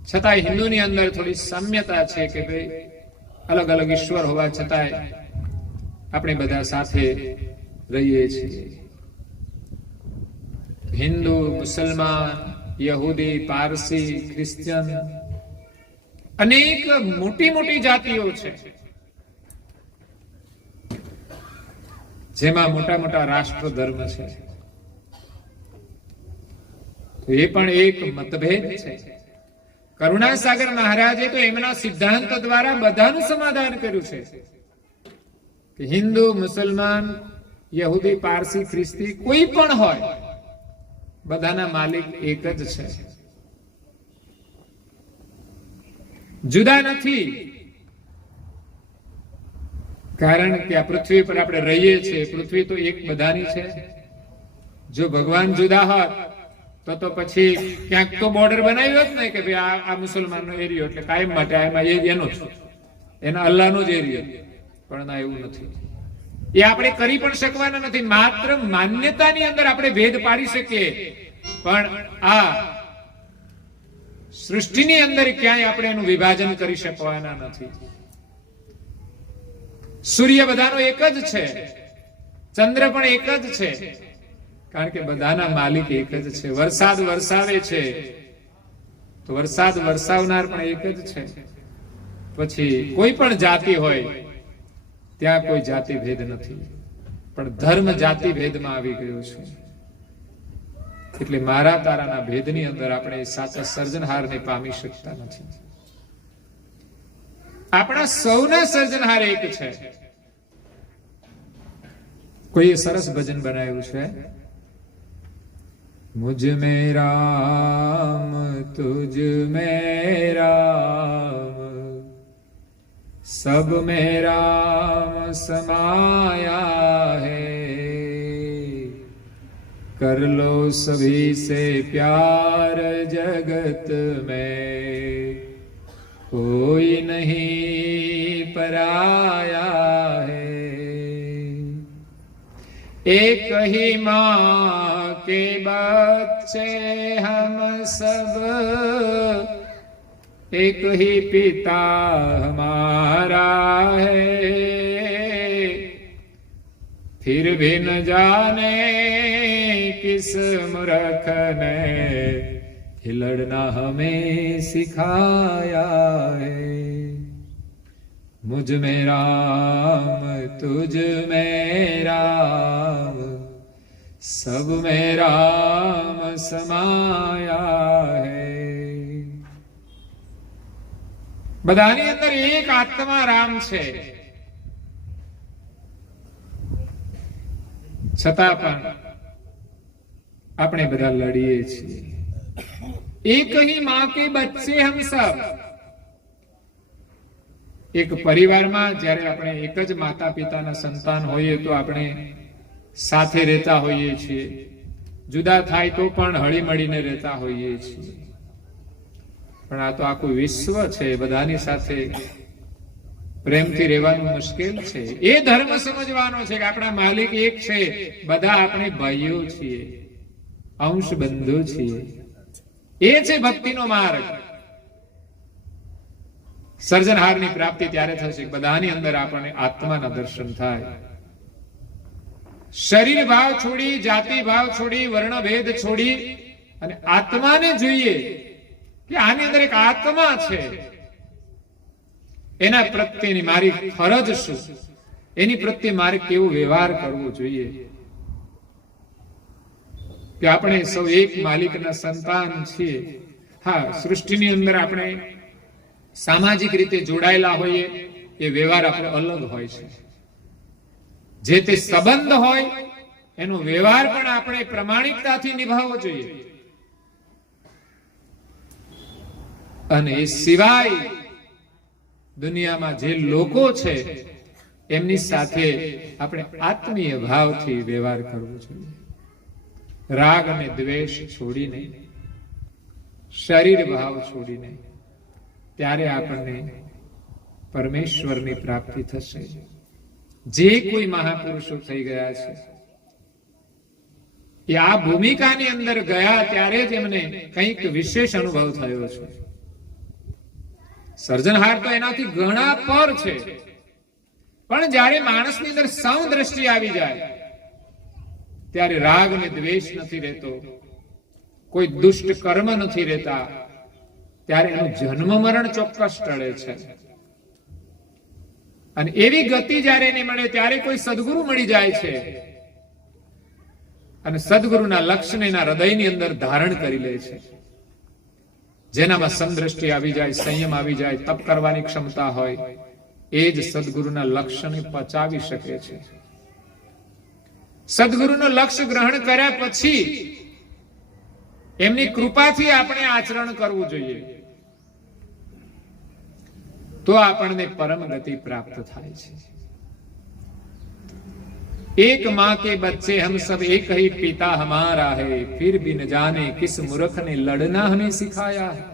છતાંય હિન્દુની અંદર થોડી સામ્યતા છે કે ભાઈ અલગ અલગ ઈશ્વર હોવા છતાંય આપણે બધા સાથે રહીએ છીએ. હિન્દુ, મુસલમાન, યહૂદી, પારસી, ક્રિશ્ચિયન, અનેક મોટી મોટી જાતિઓ છે જેમાં મોટા મોટા રાષ્ટ્ર ધર્મ છે. તો એ પણ એક મતભેદ છે. કરુણાસાગર મહારાજે તો એમના સિદ્ધાંત દ્વારા બધાનું સમાધાન કર્યું છે કે હિન્દુ, મુસલમાન, યહૂદી, પારસી, ખ્રિસ્તી કોઈ પણ હોય, બધાના માલિક એક જ છે, જુદા નથી. કારણ કે આ પૃથ્વી પર આપણે રહીએ છીએ, પૃથ્વી તો એક બધાની છે. જો ભગવાન જુદા હોત તો પછી ક્યાંક તો બોર્ડર બનાવ્યો હોત ને કે ભાઈ આ મુસલમાનનો એરિયો એટલે કાયમ માટે એમાં એનો જ, એના અલ્લાહનો જ એરિયો. પણ ના, એવું નથી. એ આપણે કરી પણ શકવાના નથી. માત્ર માન્યતાની અંદર આપણે ભેદ પાડી શકીએ, પણ આ સૃષ્ટિની અંદર ક્યાંય આપણે એનું વિભાજન કરી શકવાના નથી. સૂર્ય બધાનો એક જ છે, ચંદ્ર પણ એક જ છે, કારણ કે બધાના માલિક એક જ છે. વરસાદ વરસાવે છે તો વરસાદ વરસાવનાર પણ એક જ છે. પછી કોઈ પણ જાતિ હોય ત્યાં કોઈ જાતિ ભેદ નથી, પણ ધર્મ જાતિ ભેદમાં આવી ગયો છે. એટલે મારા તારાના ભેદની અંદર આપણે સાચા સર્જનહારને પામી શકતા નથી. આપણા સૌના સર્જનહાર એક છે. કોઈ સરસ ભજન બનાવ્યું છે, મુझ में राम तुझ में राम सब में राम समाया है, कर लो सभी से प्यार जगत में कोई नहीं पराया है. एक ही माँ के बच्चे हम सब, एक ही पिता हमारा है, फिर भी न जाने किस मूर्ख ने लड़ना हमें सिखाया है. मुझ में राम तुझ में राम सब में राम समाया है. બધાની અંદર એક આત્મા રામ છે, છતાં પણ આપણે બધા લડીએ છીએ. એક ही मां के बच्चे हम सब. એક પરિવારમાં જ્યારે આપણે એક જ માતા પિતાના સંતાન હોઈએ તો આપણે સાથે રહેતા હોઈએ છીએ, જુદા થાય તો પણ હળી મળીને રહેતા હોઈએ છીએ. પણ આ તો આખું વિશ્વ છે, બધાની સાથે પ્રેમથી રહેવાનું મુશ્કેલ છે. એ ધર્મ સમજવાનો છે કે આપણા માલિક એક છે, બધા આપણે ભાઈઓ છીએ, અંશ બંધુ છીએ. એ છે ભક્તિનો માર્ગ. સર્જનહારની પ્રાપ્તિ ત્યારે થશે બધાની અંદર આપણને આત્માના દર્શન થાય. શરીર ભાવ છોડી, જાતિ ભાવ છોડી, વર્ણ ભેદ છોડી અને આત્માને જોઈએ કે આની અંદર એક આત્મા છે, એના પ્રત્યેની મારી ફરજ શું, એની પ્રત્યે મારે કેવો વ્યવહાર કરવો જોઈએ. કે આપણે સૌ એક માલિકના સંતાન છીએ. હા, સૃષ્ટિની અંદર આપણે સામાજિક રીતે જોડાયેલા હોઈએ, એ વ્યવહાર આપણે અલગ હોય છે. જે તે સંબંધ હોય એનો વ્યવહાર પણ આપણે પ્રમાણિકતાથી નિભાવવો જોઈએ. અને એ સિવાય દુનિયામાં જે લોકો છે એમની સાથે આપણે આત્મીય ભાવથી વ્યવહાર કરવો જોઈએ. રાગ અને દ્વેષ છોડીને, શરીર ભાવ છોડીને, ત્યારે આપણને પરમેશ્વરની પ્રાપ્તિ થશે. જે કોઈ મહાપુરુષો થઈ ગયા છે એ આ ભૂમિકાની અંદર ગયા ત્યારે જ એમને કંઈક વિશેષ અનુભવ થયો છે. સર્જનહાર તો એનાથી ઘણા પર છે, પણ જ્યારે માણસની અંદર સમદ્રષ્ટિ આવી જાય ત્યારે રાગ અને દ્વેષ નથી રહેતો, કોઈ દુષ્ટ કર્મ નથી રહેતા, ત્યારે એનું જન્મ મરણ ચોક્કસ ટળે છે. અને એવી ગતિ જ્યારે એને મળે ત્યારે કોઈ સદગુરુ મળી જાય છે અને સદગુરુના લક્ષ્યને એના હૃદયની અંદર ધારણ કરી લે છે. જેનામાં સમદ્રષ્ટિ આવી જાય, સંયમ આવી જાય, તપ કરવાની ક્ષમતા હોય, એ જ સદગુરુના લક્ષ્યને પચાવી શકે છે. સદગુરુનું લક્ષ્ય ગ્રહણ કર્યા પછી એમની કૃપાથી આપણે આચરણ કરવું જોઈએ, તો આપણને પરમ ગતિ પ્રાપ્ત થાય છે. एक माँ के बच्चे हम सब, एक ही पिता हमारा है, फिर भी न जाने किस मूर्ख ने लड़ना हमें सिखाया है.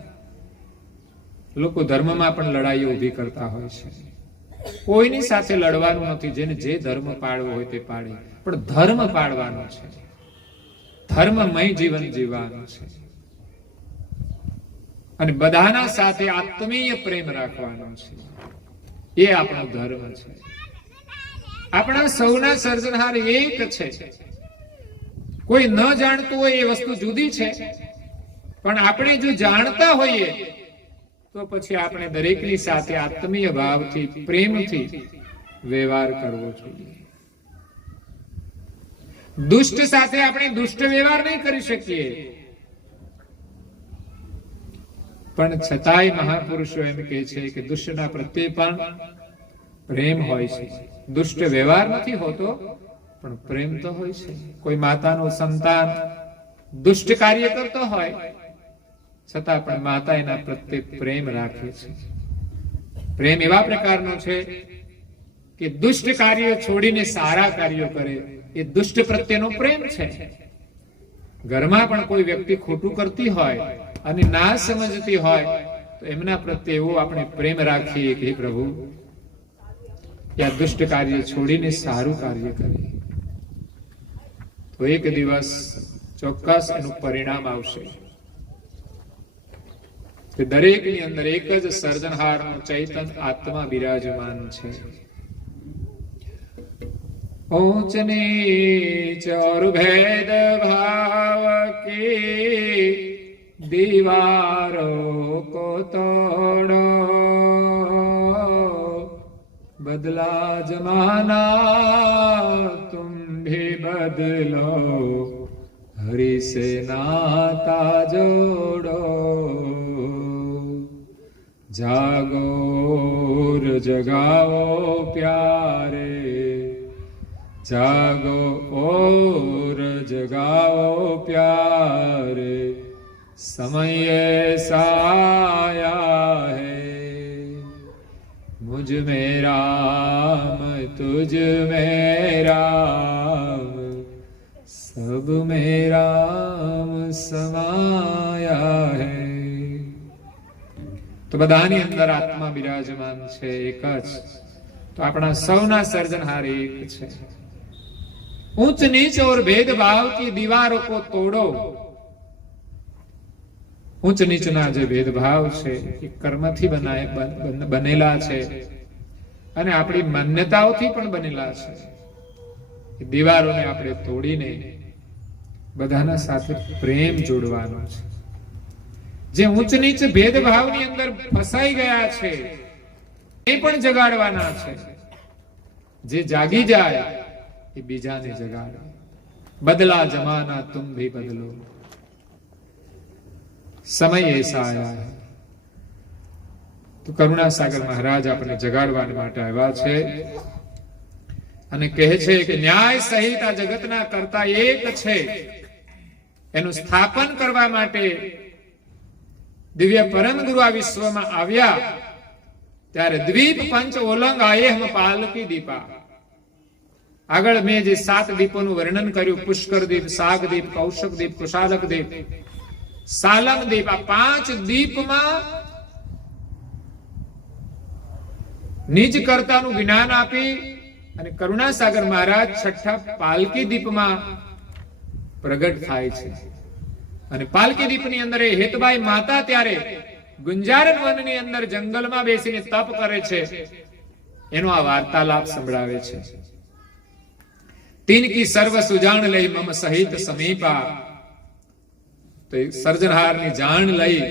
લોકો ધર્મમાં પણ લડાઈઓ ઊભી કરતા હોય છે. કોઈની સાથે લડવાનું નથી, જેને જે ધર્મ પાળવો હોય તે પાડે, પણ ધર્મ પાળવાનો છે, ધર્મમય જીવન જીવવાનું છે અને બધાના સાથે આત્મીય પ્રેમ રાખવાનો છે. એ આપણો ધર્મ છે. આપણા સૌના સર્જનહાર એક છે. કોઈ ન જાણતું હોય એ વસ્તુ જુદી છે, પણ આપણે જો જાણતા હોઈએ તો પછી આપણે દરેકની સાથે આત્મીય ભાવથી, પ્રેમથી વ્યવહાર કરવો જોઈએ. દુષ્ટ સાથે આપણે દુષ્ટ વ્યવહાર નહીં કરી શકીએ, પણ છતાંય મહાપુરુષો એમ કહે છે કે દુષ્ટના પ્રત્યે પણ પ્રેમ હોય છે. દુષ્ટ વ્યવહાર નથી હોતો, પણ પ્રેમ તો હોય છે. કોઈ માતાનું સંતાન દુષ્ટ કાર્ય કરતો હોય છતાં પણ માતા એના પ્રત્યે પ્રેમ રાખે છે. પ્રેમ એવા પ્રકારનો છે કે દુષ્ટ કાર્યો છોડીને સારા કાર્યો કરે, એ દુષ્ટ પ્રત્યેનો પ્રેમ છે. ઘરમાં પણ કોઈ વ્યક્તિ ખોટું કરતી હોય અને ના સમજતી હોય તો એમના પ્રત્યે એવો આપણે પ્રેમ રાખીએ કે પ્રભુ આ દુષ્ટ કાર્ય છોડીને સારું કાર્ય કરીએ, તો એક દિવસ ચોક્કસ એનું પરિણામ આવશે. દરેકની અંદર એક જ સર્જનહારનો ચૈતન્ય આત્મા બિરાજમાન છે. ऊंच नीच और भेद भाव की दीवारों को तोड़ो, बदला जमाना तुम भी बदलो, हरि से नाता जोड़ो. जागो और जगाओ प्यारे, जागो और जगाओ प्यारे, समय ऐसा आया है. मुझ में राम तुझ में राम, सब में राम समाया है. તો બધાની અંદર આત્મા બિરાજમાન છે, એક જ. તો આપણા સૌના સર્જનહાર એક છે. ऊंच नीच और भेदभाव की दीवारों को तोड़ो. ऊंच નીચના જે ભેદભાવ છે એ કર્મથી બનેલા છે અને આપણી માન્યતાઓથી પણ બનેલા છે. એ દીવારોને આપણે તોડીને બધાના સાથે પ્રેમ જોડવાનો છે. જે ઊંચ નીચ ભેદભાવની અંદર ફસાઈ ગયા છે એ પણ જગાડવાના છે. જે જાગી જાય એ બીજાને જગાડે. બદલા જમાના તુમ ભી બદલો, સમય એસા આયા હૈ. તો કરુણાસાગર મહારાજ આપણને જગાડવા માટે આવ્યા છે અને કહે છે કે ન્યાય સહિત આ જગતના કર્તા એક છે. એનું સ્થાપન કરવા માટે દિવ્ય પરમ ગુરુ આ વિશ્વમાં આવ્યા ત્યારે દ્વીપ પંચ ઓલંગ આયે હમ પાલકી દીપા. આગળ મેં જે 7 દીપોનું વર્ણન કર્યું, પુષ્કર દીપ, સાગ દીપ, કૌશક દીપ, કુશાલક દીપ, સાલંગ દીપ, આ 5 દીપમાં નિજ કર્તાનું જ્ઞાન આપી અને કરુણાસાગર મહારાજ 6ઠા પાલકી દીપમાં પ્રગટ થાય છે. અને પાલકી દીપની અંદર એ હેતબાઈ માતા ત્યારે ગુંજારન વનની અંદર જંગલમાં બેસીને તપ કરે છે, એનો આ વાર્તાલાપ સંભળાવે છે. તીનકી સર્વ સુજાણ લઈ મમ સહિત સમીપા. તો સર્જનહારની જાણ લઈ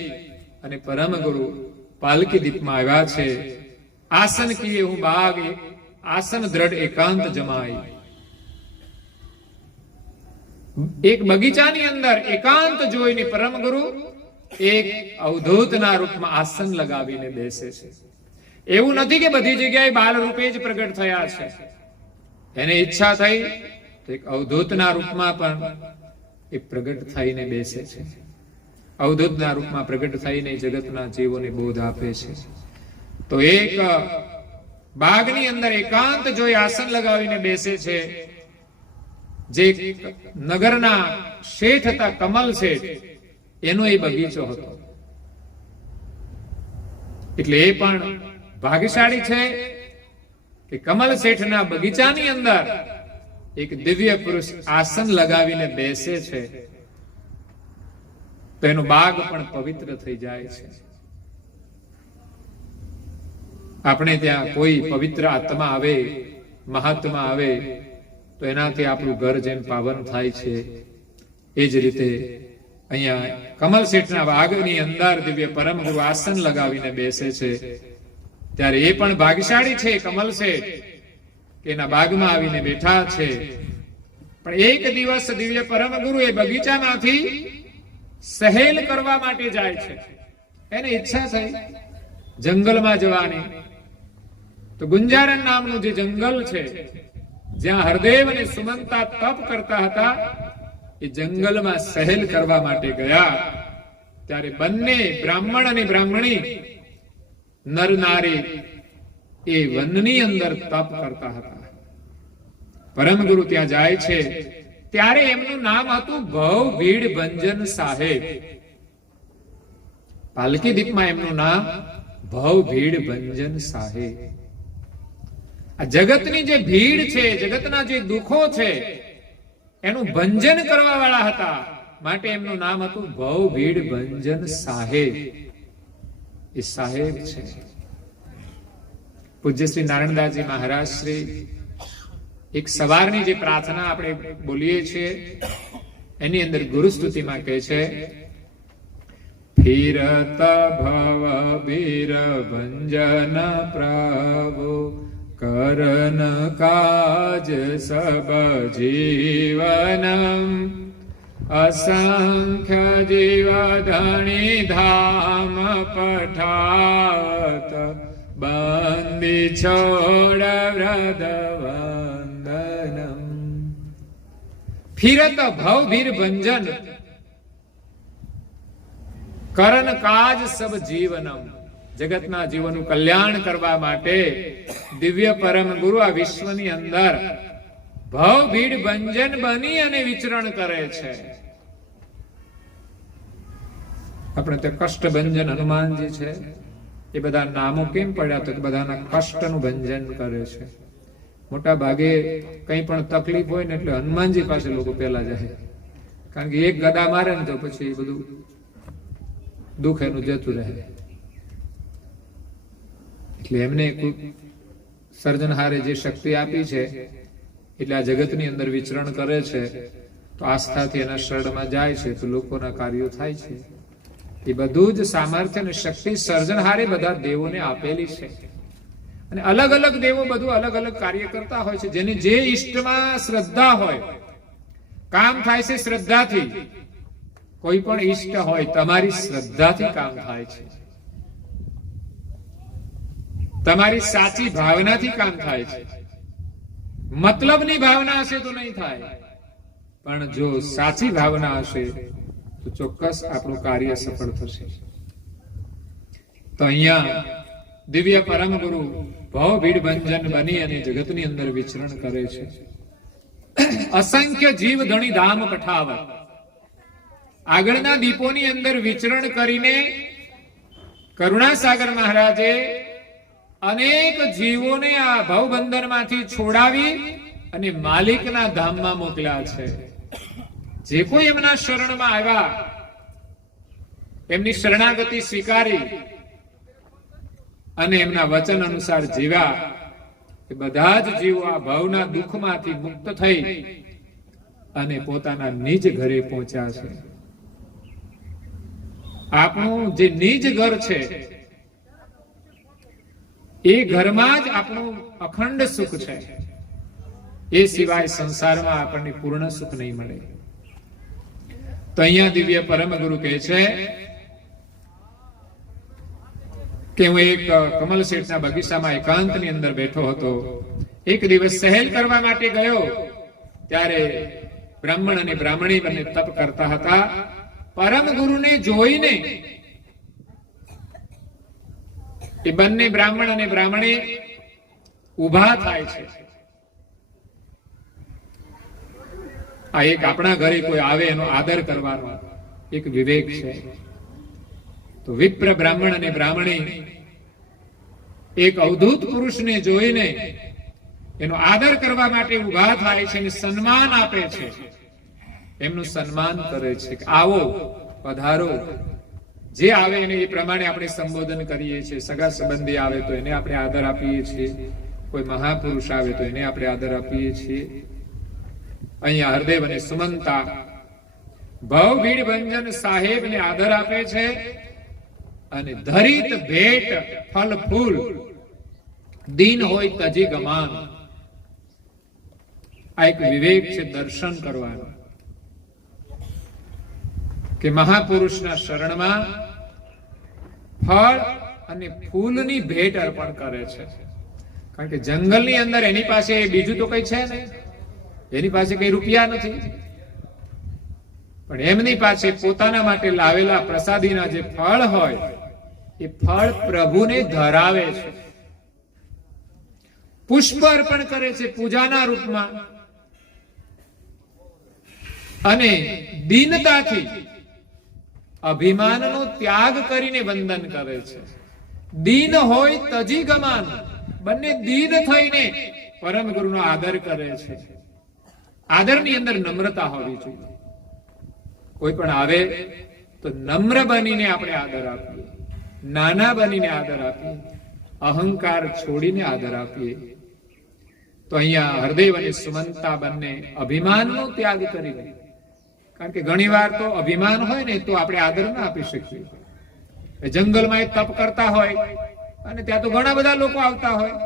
અને પરમ ગુરુ પાલકી દીપમાં આવ્યા છે. આસન કીએ હું બાગ, આસન દ્રઢ એકાંત જમાઈ. એક બગીચાની અંદર એકાંત જોઈને પરમ ગુરુ એક અવધૂતના રૂપમાં આસન લગાવીને બેસે છે. એવું નથી કે બધી જગ્યાએ બાલ રૂપે જ પ્રગટ થયા છે. એને ઈચ્છા થઈ તો એક અવધૂતના રૂપમાં પણ એ પ્રગટ થઈને બેસે છે. અવધૂતના રૂપમાં પ્રગટ થઈને જગતના જીવોને બોધ આપે છે. તો એક બાગની અંદર એકાંત જોઈ આસન લગાવીને બેસે છે. જે નગરના શેઠ હતા કમલ શેઠ, એનો એ બગીચો હતો. એટલે એ પણ ભાગ્યશાળી છે કે કમલ શેઠના બગીચાની અંદર એક દિવ્ય પુરુષ આસન લગાવીને બેસે છે, તો એનો બાગ પણ પવિત્ર થઈ જાય છે. આપણે ત્યાં કોઈ પવિત્ર આત્મા આવે મહાત્મા આવે તો એનાથી આપણું ઘર જેમ પાવન થાય છે, એ જ રીતે અહીંયા કમલ શેઠના બાગની અંદર દિવ્ય પરમ ગુરુ આસન લગાવીને બેસે છે, ત્યારે એ પણ ભાગ્યશાળી છે કમલ શેઠ કે એના બાગમાં આવીને બેઠા છે. પણ એક દિવસ દિવ્ય પરમ ગુરુ એ બગીચામાંથી સહેલ કરવા માટે જાય છે. એને ઈચ્છા થઈ જંગલમાં જવાની. તો ગુંજારણ નામનું જે જંગલ છે, જ્યાં હરદેવ અને સુમંતા તપ કરતા હતા, એ જંગલમાં સહેલ કરવા માટે ગયા. ત્યારે બંને બ્રાહ્મણ અને બ્રાહ્મણી નર નારી એ વનની અંદર તપ કરતા હતા. પરમ ગુરુ ત્યાં જાય છે, ત્યારે એમનું નામ હતું ભવ ભીડ ભંજન સાહેબ. પાલકી દીપમાં એમનું નામ ભવ ભીડ ભંજન સાહેબ. આ જગતની જે ભીડ છે, જગતના જે દુઃખો છે, એનું ભંજન કરવા વાળા હતા, માટે એમનું નામ હતું ભવ ભીડ ભંજન સાહેબ. એ સાહેબ છે. પૂજ્ય શ્રી નારાયણદાસજી મહારાજ શ્રી એક સવારની જે પ્રાર્થના આપણે બોલીએ છીએ, એની અંદર ગુરુ સ્તુતિમાં કહે છે, ફિરત ભવ ભીર ભંજન પ્રભુ કરન કાજ સબ જીવનમ અસંખ્ય જીવ ધણી ધામ પઠાવત બંદી છોડ વ્રત વંદનમ. ફિરત ભવ ભીર ભંજન કરન કાજ સબ જીવનમ. જગતના જીવનનું કલ્યાણ કરવા માટે દિવ્ય પરમ ગુરુ આ વિશ્વની અંદર ભવ ભીડ ભંજન બની અને વિચરણ કરે છે. આપણે તે કષ્ટ ભંજન હનુમાનજી છે, એ બધા નામો કેમ પડ્યા? તો બધાના કષ્ટનું ભંજન કરે છે. મોટા ભાગે કંઈ પણ તકલીફ હોય ને એટલે હનુમાનજી પાસે લોકો પહેલા જાય, કારણ કે એક ગદા મારે ને તો પછી બધું દુઃખ એનું જતું રહે. એટલે એમને સર્જનહારે જે શક્તિ આપી છે, એટલે આ જગતની અંદર વિચરણ કરે છે. તો આસ્થાથી એના શરણમાં જાય છે તો લોકોના કાર્યો થાય છે. એ બધું જ સામર્થ્ય અને શક્તિ સર્જનહારે બધા દેવોને આપેલી છે. અને અલગ અલગ દેવો બધું અલગ અલગ કાર્ય કરતા હોય છે. જેની જે ઈષ્ટમાં શ્રદ્ધા હોય, કામ થાય છે શ્રદ્ધાથી. કોઈ પણ ઈષ્ટ હોય, તમારી શ્રદ્ધાથી કામ થાય છે, તમારી સાચી ભાવનાથી કામ થાય છે. મતલબની ભાવના હશે તો નહીં થાય, પણ જો સાચી ભાવના હશે તો ચોક્કસ આપણું કાર્ય સફળ થશે. તો અહીંયા દિવ્ય પરમ ગુરુ ભવ ભીડ ભંજન બની અને જગતની અંદર વિચરણ કરે છે. અસંખ્ય જીવ ધણી ધામ પઠાવત. આગળના દીપોની અંદર વિચરણ કરીને કરુણાસાગર મહારાજે અનેક જીવોને આ ભવબંધનમાંથી છોડાવી અને માલિકના ધામમાં મોકલ્યા છે. જે કોઈ એમના શરણમાં આવ્યા, એમની શરણાગતિ સ્વીકારી અને એમના વચન અનુસાર જીવ્યા, એ બધા જ જીવો આ ભવના દુઃખમાંથી મુક્ત થઈ અને પોતાના નિજ ઘરે પહોંચ્યા છે. આપણું જે નિજ ઘર છે, એ ઘરમાં જ આપણું અખંડ સુખ છે. એ સિવાય સંસારમાં આપણને પૂર્ણ સુખ નહીં મળે. તો અહીંયા દિવ્ય પરમ ગુરુ કહે છે કે હું એક કમલ શેઠના બગીચામાં એકાંતની અંદર બેઠો હતો. એક દિવસ સહેલ કરવા માટે ગયો, ત્યારે બ્રાહ્મણ અને બ્રાહ્મણી બંને તપ કરતા હતા. પરમ ગુરુને જોઈને એ બંને બ્રાહ્મણ અને બ્રાહ્મણી ઉભા થાય છે. આ એક આપણા ઘરે કોઈ આવે એનો આદર કરવાનો એક વિવેક છે. તો વિપ્ર બ્રાહ્મણ અને બ્રાહ્મણી એક અવધૂત પુરુષને જોઈને એનો આદર કરવા માટે ઉભા થાય છે અને સન્માન આપે છે. એમનું સન્માન કરે છે કે આવો, પધારો. જે આવે એને એ પ્રમાણે આપણે સંબોધન કરીએ છીએ. સગા સંબંધી આવે તો એને આપણે આદર આપીએ છીએ. કોઈ મહાપુરુષ આવે તો એને આપણે આદર આપીએ છીએ. અહીંયા હરદેવ અને સુમંતા ભવભીડ ભંજન સાહેબને આદર આપે છે અને ધરિત ભેટ ફલ ફૂલ દીન હોય તજી ગમાન. આ એક વિવેક છે દર્શન કરવાનું કે મહાપુરુષના શરણમાં ફળ અને ફૂલની ભેટ અર્પણ કરે છે. કારણ કે જંગલની અંદર એની પાસે બીજું તો કઈ છે ને, એની પાસે કઈ રૂપિયા નથી, પણ એમની પાસે પોતાના માટે લાવેલા પ્રસાદીના જે ફળ હોય એ ફળ પ્રભુને ધરાવે છે. પુષ્પ અર્પણ કરે છે પૂજાના રૂપમાં અને દીનતાથી અભિમાનનો ત્યાગ કરીને વંદન કરે છે. દીન હોય તજી ગમાન, બંને દીન થઈને પરમ ગુરુનો આદર કરે છે. આદરની અંદર નમ્રતા હોવી જોઈએ. કોઈ પણ આવે તો નમ્ર બનીને આપણે આદર આપીએ, નાના બનીને આદર આપીએ, અહંકાર છોડીને આદર આપીએ. તો અહીંયા હરદેવ અને સુમંતા બંને અભિમાનનો ત્યાગ કરી. કારણ કે ઘણી વાર તો અભિમાન હોય ને તો આપણે આદર ના આપી શકીએ. જંગલમાં એક તપ કરતા હોય અને ત્યાં તો ઘણા બધા લોકો આવતા હોય,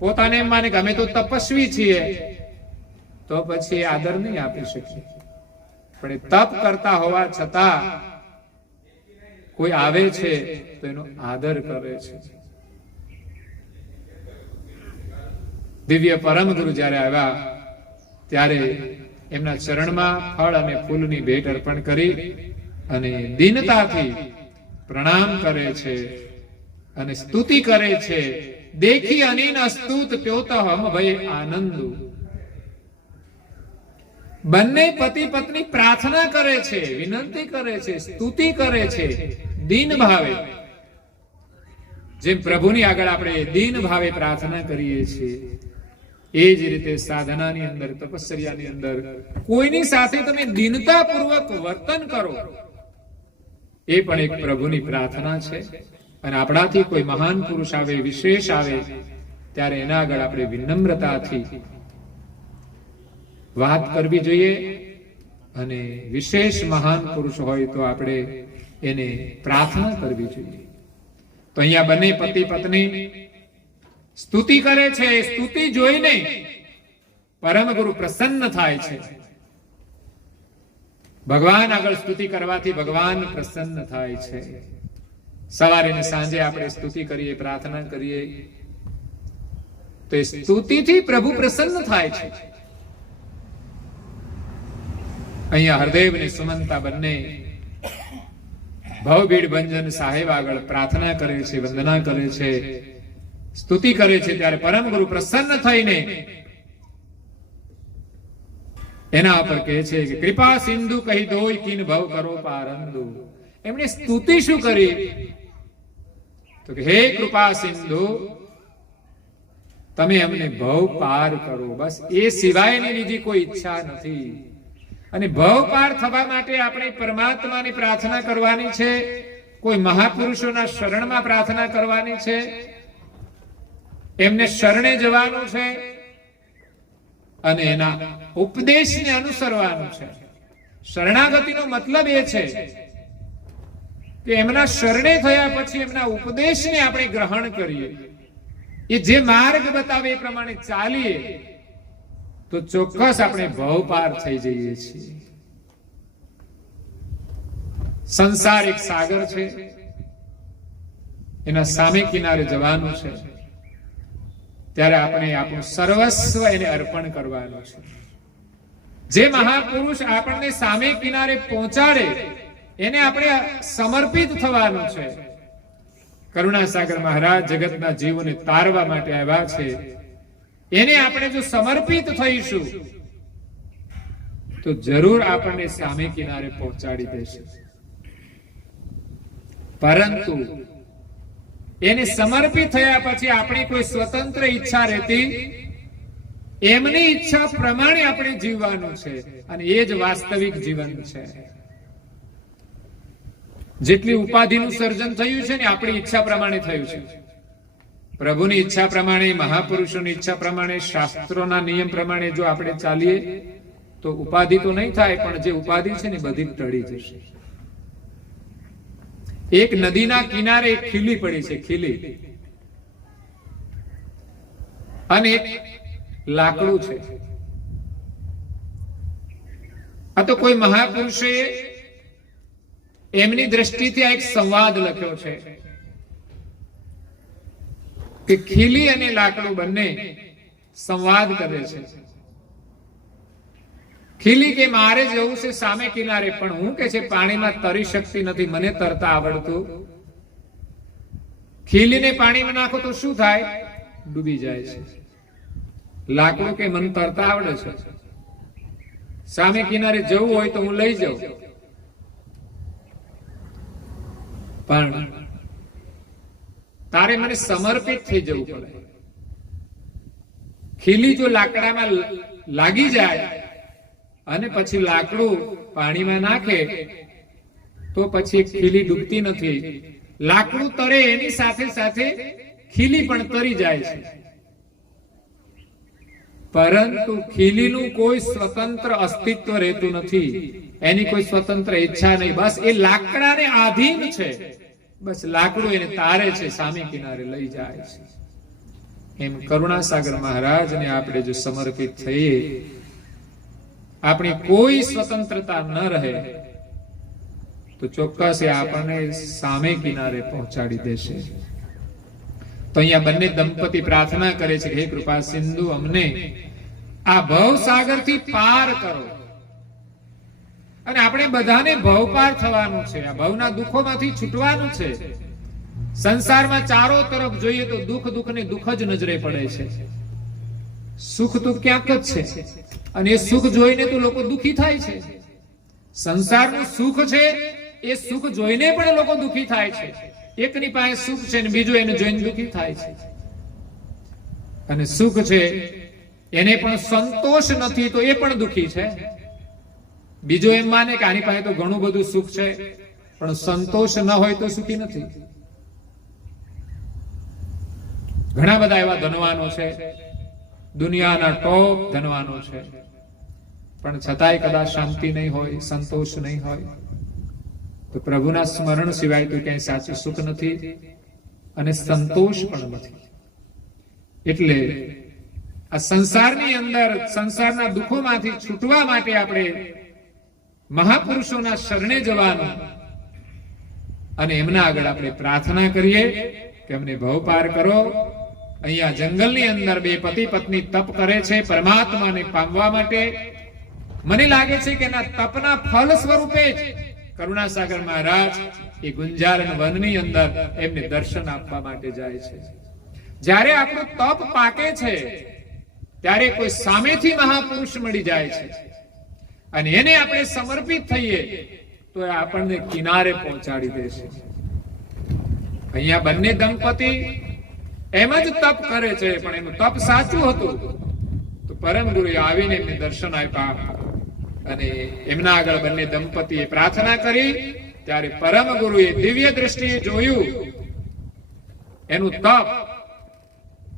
પોતાને એમ માને કે અમે તો તપસ્વી છીએ, તો પછી આદર નહીં આપી શકીએ. પણ એ તપ કરતા હોવા છતાં કોઈ આવે છે તો એનો આદર કરે છે. દિવ્ય પરમ ગુરુ જયારે આવ્યા ત્યારે એમના ચરણમાં ફળ અને ફૂલની ભેટ અર્પણ કરી અને દીનતાથી પ્રણામ કરે છે અને સ્તુતિ કરે છે. દેખી અનિન અસ્તુત ત્યોત હમ ભય આનંદુ. બંને પતિ પત્ની પ્રાર્થના કરે છે, વિનંતી કરે છે, સ્તુતિ કરે છે દીન ભાવે. જેમ પ્રભુની આગળ આપણે દીન ભાવે પ્રાર્થના કરીએ છીએ એ જ રીતે સાધનાની અંદર, તપસ્યાની અંદર કોઈની સાથે તમે દીનતાપૂર્વક વર્તન કરો એ પણ એક પ્રભુની પ્રાર્થના છે. અને આપણાથી કોઈ મહાન પુરુષ આવે, વિશેષ આવે, ત્યારે એના આગળ આપણે વિનમ્રતાથી વાત કરવી જોઈએ. અને વિશેષ મહાન પુરુષ હોય તો આપણે એને પ્રાર્થના કરવી જોઈએ. તો અહીંયા બંને પતિ પત્ની સ્તુતિ કરે છે. સ્તુતિ જોઈને પરમ ગુરુ પ્રસન્ન થાય છે. ભગવાન આગળ સ્તુતિ કરવાથી ભગવાન પ્રસન્ન થાય છે. સવારે ને સાંજે આપણે સ્તુતિ કરીએ, પ્રાર્થના કરીએ તો એ સ્તુતિથી પ્રભુ પ્રસન્ન થાય છે. અહીંયા હરદેવ અને સુમંતા બંને ભવભીડ ભંજન સાહેબ આગળ પ્રાર્થના કરે છે, વંદના કરે છે, સ્તુતિ કરે છે. ત્યારે પરમ ગુરુ પ્રસન્ન થઈને એના પર કહે છે કે કૃપા સિંધુ કહી દોય કિન ભવ કરો પારંદુ. એમણે સ્તુતિ શું કરી? તો કે હે કૃપા સિંધુ, તમે અમને ભવ પાર કરો, બસ એ સિવાયની બીજી કોઈ ઈચ્છા નથી. અને ભવ પાર થવા માટે આપણે પરમાત્માની પ્રાર્થના કરવાની છે, કોઈ મહાપુરુષોના શરણમાં પ્રાર્થના કરવાની છે, એમને શરણે જવાનું છે અને એના ઉપદેશને અનુસરવાનું છે. શરણાગતિનો મતલબ એ છે કે એમના શરણે થયા પછી એમના ઉપદેશને આપણે ગ્રહણ કરીએ, એ જે માર્ગ બતાવે એ પ્રમાણે ચાલીએ તો ચોક્કસ આપણે ભવ પાર થઈ જઈએ છીએ. સંસાર એક સાગર છે, એના સામે કિનારે જવાનું છે. ત્યારે આપણે આપણું સર્વસ્વ એને અર્પણ કરવાનું છે. જે મહાપુરુષ આપણને સામે કિનારે પહોંચાડે એને આપણે સમર્પિત થવાનું છે. કરુણાસાગર મહારાજ જગતના જીવોને તારવા માટે આવ્યા છે. એને આપણે જો સમર્પિત થઈશું તો જરૂર આપણને સામે કિનારે પહોંચાડી દેશે. પરંતુ એને સમર્પિત થયા પછી આપણી કોઈ સ્વતંત્ર ઈચ્છા રહેતી, એમની ઈચ્છા પ્રમાણે આપણે જીવવાનું છે. અને એ જ વાસ્તવિક જીવન છે. જેટલી ઉપાધિનું સર્જન થયું છે ને આપણી ઈચ્છા પ્રમાણે થયું છે. પ્રભુની ઈચ્છા પ્રમાણે, મહાપુરુષોની ઈચ્છા પ્રમાણે, શાસ્ત્રોના નિયમ પ્રમાણે જો આપણે ચાલીએ તો ઉપાધિ તો નહીં થાય, પણ જે ઉપાધિ છે ને બધી ટળી જશે. એક નદીના કિનારે એક ખીલી પડી છે, ખીલી, અને એક લાકડું છે. આ તો કોઈ મહાપુરુષે એમની દ્રષ્ટિથી આ એક સંવાદ લખ્યો છે કે ખીલી અને લાકડું બંને સંવાદ કરે છે. ખીલી કે મારે જવું છે સામે કિનારે, પણ હું કે છે પાણીમાં તરી શકતી નથી, મને તરતા આવડતું. ખીલીને પાણીમાં નાખો તો શું થાય? ડૂબી જાય છે. લાકડું કે મને તરતા આવડે છે, સામે કિનારે જવું હોય તો હું લઈ જાઉં, પણ તારે મને સમર્પિત થઈ જવું પડે. ખીલી જો લાકડામાં લાગી જાય અને પછી લાકડું પાણીમાં નાખે તો પછી ખીલી ડૂબતી નથી. લાકડું તરે એની સાથે સાથે ખીલી પણ તરી જાય છે. પરંતુ ખીલીનું કોઈ સ્વતંત્ર અસ્તિત્વ રહેતું નથી, એની કોઈ સ્વતંત્ર ઈચ્છા નહીં. બસ એ લાકડાને આધીન છે, બસ લાકડું એને તારે છે, સામે કિનારે લઈ જાય છે. એમ કરુણાસાગર મહારાજને આપણે જો સમર્પિત થઈએ, આપણી કોઈ સ્વતંત્રતા ન રહે તો ચોક્કસ એ આપણને સામે કિનારે પહોંચાડી દેશે. તો અહીંયા બંને દંપતી પ્રાર્થના કરે છે, હે કૃપા સિંધુ, અમને આ ભવસાગરથી પાર કરો. અને આપણે બધાને ભવ પાર થવાનું છે, આ ભવના દુઃખોમાંથી છૂટવાનું છે. સંસારમાં ચારો તરફ જોઈએ તો દુઃખ દુઃખ ને દુઃખ જ નજરે પડે છે. સુખ તો ક્યાંક જ છે, અને એ સુખ જોઈને તો લોકો દુઃખી થાય છે. સંસારનું સુખ છે એ સુખ જોઈને પણ લોકો દુઃખી થાય છે. એકની પાસે સુખ છે ને બીજો એને જોઈને દુઃખી થાય છે. અને સુખ છે એને પણ સંતોષ નથી તો એ પણ દુઃખી છે. બીજો એમ માને કે આની પાસે તો ઘણું બધું સુખ છે, પણ સંતોષ ન હોય તો સુખી નથી. ઘણા બધા એવા ધનવાનો છે, દુનિયાના ટોપ ધનવાનો છે, પણ છતાંય કદાચ શાંતિ નહીં હોય, સંતોષ નહીં હોય. તો પ્રભુના સ્મરણ સિવાય તો ક્યાંય સાચું સુખ નથી અને સંતોષ પણ નથી. એટલે આ સંસારની અંદર સંસારના દુઃખોમાંથી છૂટવા માટે આપણે મહાપુરુષોના શરણે જવાનું અને એમના આગળ આપણે પ્રાર્થના કરીએ કે અમને ભવ પાર કરો. અહીંયા જંગલની અંદર બે પતિ પત્ની તપ કરે છે પરમાત્માને પામવા માટે. મને લાગે છે કે એના તપના ફળ સ્વરૂપે જ કરુણાસાગર મહારાજ એ ગુંજારણ વનની અંદર એમને દર્શન આપવા માટે જાય છે. જ્યારે આપણું તપ પાકે છે ત્યારે કોઈ સામેથી મહાપુરુષ મળી જાય છે અને એને આપણે સમર્પિત થઈએ તો એ આપણને કિનારે પહોંચાડી દેશે. અહીંયા બંને દંપતી એમ જ તપ કરે છે, પણ એનું તપ સાચું હતું. તો પરમ ગુરુએ આવીને એમને દર્શન આપ્યા અને એમના આગળ બંને દંપતીએ પ્રાર્થના કરી. ત્યારે પરમ ગુરુએ દિવ્ય દ્રષ્ટિએ જોયું એનું તપ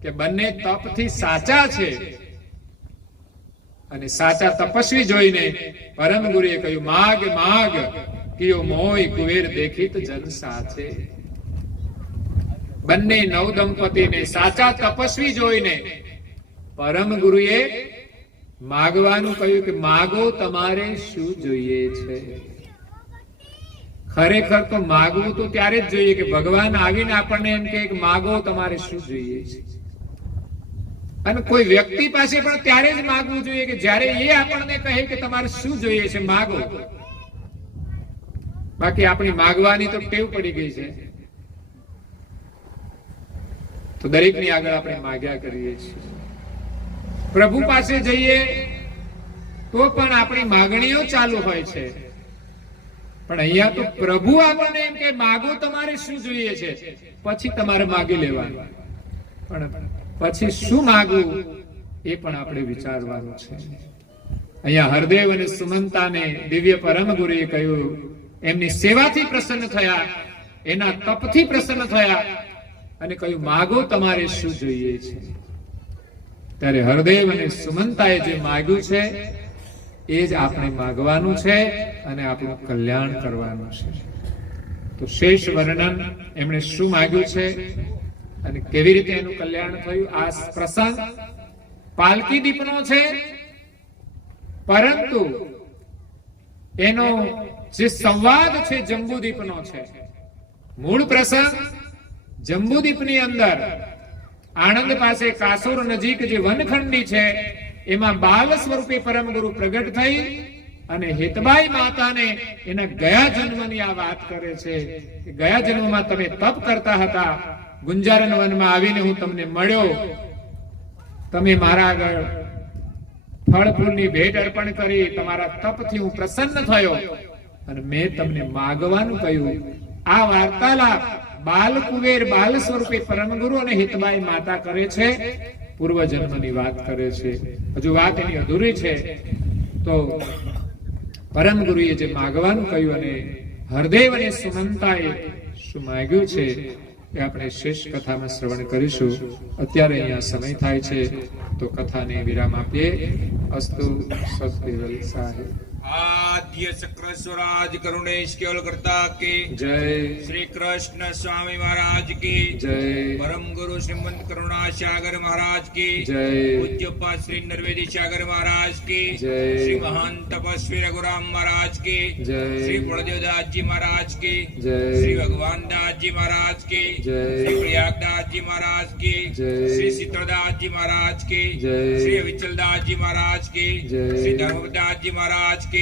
કે બંને તપથી સાચા છે. અને સાચા તપસ્વી જોઈને પરમ ગુરુએ કહ્યું, માગ માગ કિયો મોય કુવેર દેખિત જન સાચે. બંને નવ દંપતીને સાચા તપસ્વી જોઈને પરમ ગુરુએ માગવાનું કહ્યું કે માગો તમારે શું જોઈએ છે. ખરેખર તો માગવું તો ત્યારે જ જોઈએ કે ભગવાન આવીને આપણને એમ કે માગો તમારે શું જોઈએ છે. અને કોઈ વ્યક્તિ પાસે પણ ત્યારે જ માગવું જોઈએ કે જ્યારે એ આપણને કહે કે તમારે શું જોઈએ છે, માગો. બાકી આપણી માગવાની તો ટેવ પડી ગઈ છે, તો દરેકની આગળ આપણે માગ્યા કરીએ છીએ. પ્રભુ પાસે જઈએ તો પણ આપણી માગણીઓ ચાલુ હોય છે, પણ અહીંયા તો પ્રભુ આપણને એમ કે માગો તમારે શું જોઈએ છે, પછી તમારે માગી લેવાનું. પણ પછી શું માગવું એ પણ આપણે વિચારવાનું છે. અહીંયા હરદેવ અને સુમંતાને દિવ્ય પરમ ગુરુએ કહ્યું, એમની સેવાથી પ્રસન્ન થયા, એના તપથી પ્રસન્ન થયા અને કહ્યું માગો તમારે શું જોઈએ છે. ત્યારે હરદેવ અને સુમંતાએ જે માગ્યું છે એ જ આપણે માગવાનું છે અને આપણું કલ્યાણ કરવાનું છે. તો શેષ વર્ણન એમણે શું માગ્યું છે અને કેવી રીતે એનું કલ્યાણ થયું. આ પ્રસંગ પાલકી દીપનો છે, પરંતુ એનો જે સંવાદ છે જંબુદીપનો છે. મૂળ પ્રસંગ જંબુદીપની અંદર આણંદ પાસે કાસોર નજીક જે વનખંડી છે એમાં બાલ સ્વરૂપે પરમ ગુરુ પ્રગટ થઈ અને હેતબાઈ માતાને એના ગયા જન્મની આ વાત કરે છે કે ગયા જન્મમાં તમે તપ કરતા હતા, ગુંજારન વનમાં આવીને હું તમને મળ્યો, તમે મારા આગળ ફળ ફૂલની ભેટ અર્પણ કરી, તમારા તપથી હું પ્રસન્ન થયો અને મેં તમને માગવાનું કહ્યું. આ વાર્તાલાપ બાલ કુબેર બાલ સ્વરૂપે પરમ ગુરુ અને હિતબાઈ માતા કરે છે, પૂર્વ જન્મની વાત કરે છે. હજુ વાત એની અધૂરી છે. તો પરમ ગુરુએ જે માગવાનું કહ્યું અને હરદેવ અને સુમંતાએ શું માગ્યું છે એ આપણે શેષ કથામાં શ્રવણ કરીશું. અત્યારે અહીંયા સમય થાય છે તો કથાને વિરામ આપીએ. અસ્તુ સદગુરુ સાહેબ. आद्य चक्र स्वराज करुणेश केवल करता के जय. श्री कृष्ण स्वामी महाराज की जय. परम गुरु श्रीमंत करुणा सागर महाराज की जय. पूज्यपा श्री नरवेदी सागर महाराज की जय. श्री महान तपस्वी रघुराम महाराज की जय. श्री बलदेवदास जी महाराज की जय. श्री भगवान दास जी महाराज की जय. श्री प्रयागदास जी महाराज की जय. श्री शीतलदास जी महाराज की जय. श्री विचलदास जी महाराज की जय. श्री धर्मदास जी महाराज की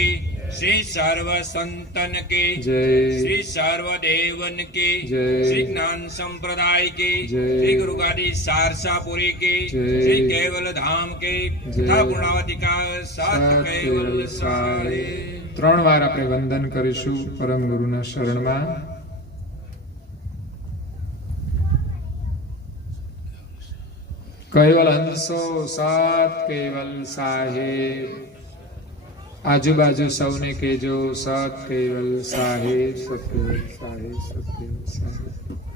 श्री सर्व संतन के जय. श्री सर्व देवन के जय. श्री ज्ञान संप्रदाय के जय. श्री गुरुगादी सारसापुरी के जय. श्री केवल धाम के जय. तथा गुणावती का सात केवल सारे. 3 વાર આપણે વંદન કરીશું પરમ ગુરુના શરણમાં. કેવલ હંસો સાત કેવલ સાહેબ. આજુબાજુ સૌને કહેજો સત કેવલ સાહેબ, સત કેવલ સાહેબ, સત કેવલ સાહેબ.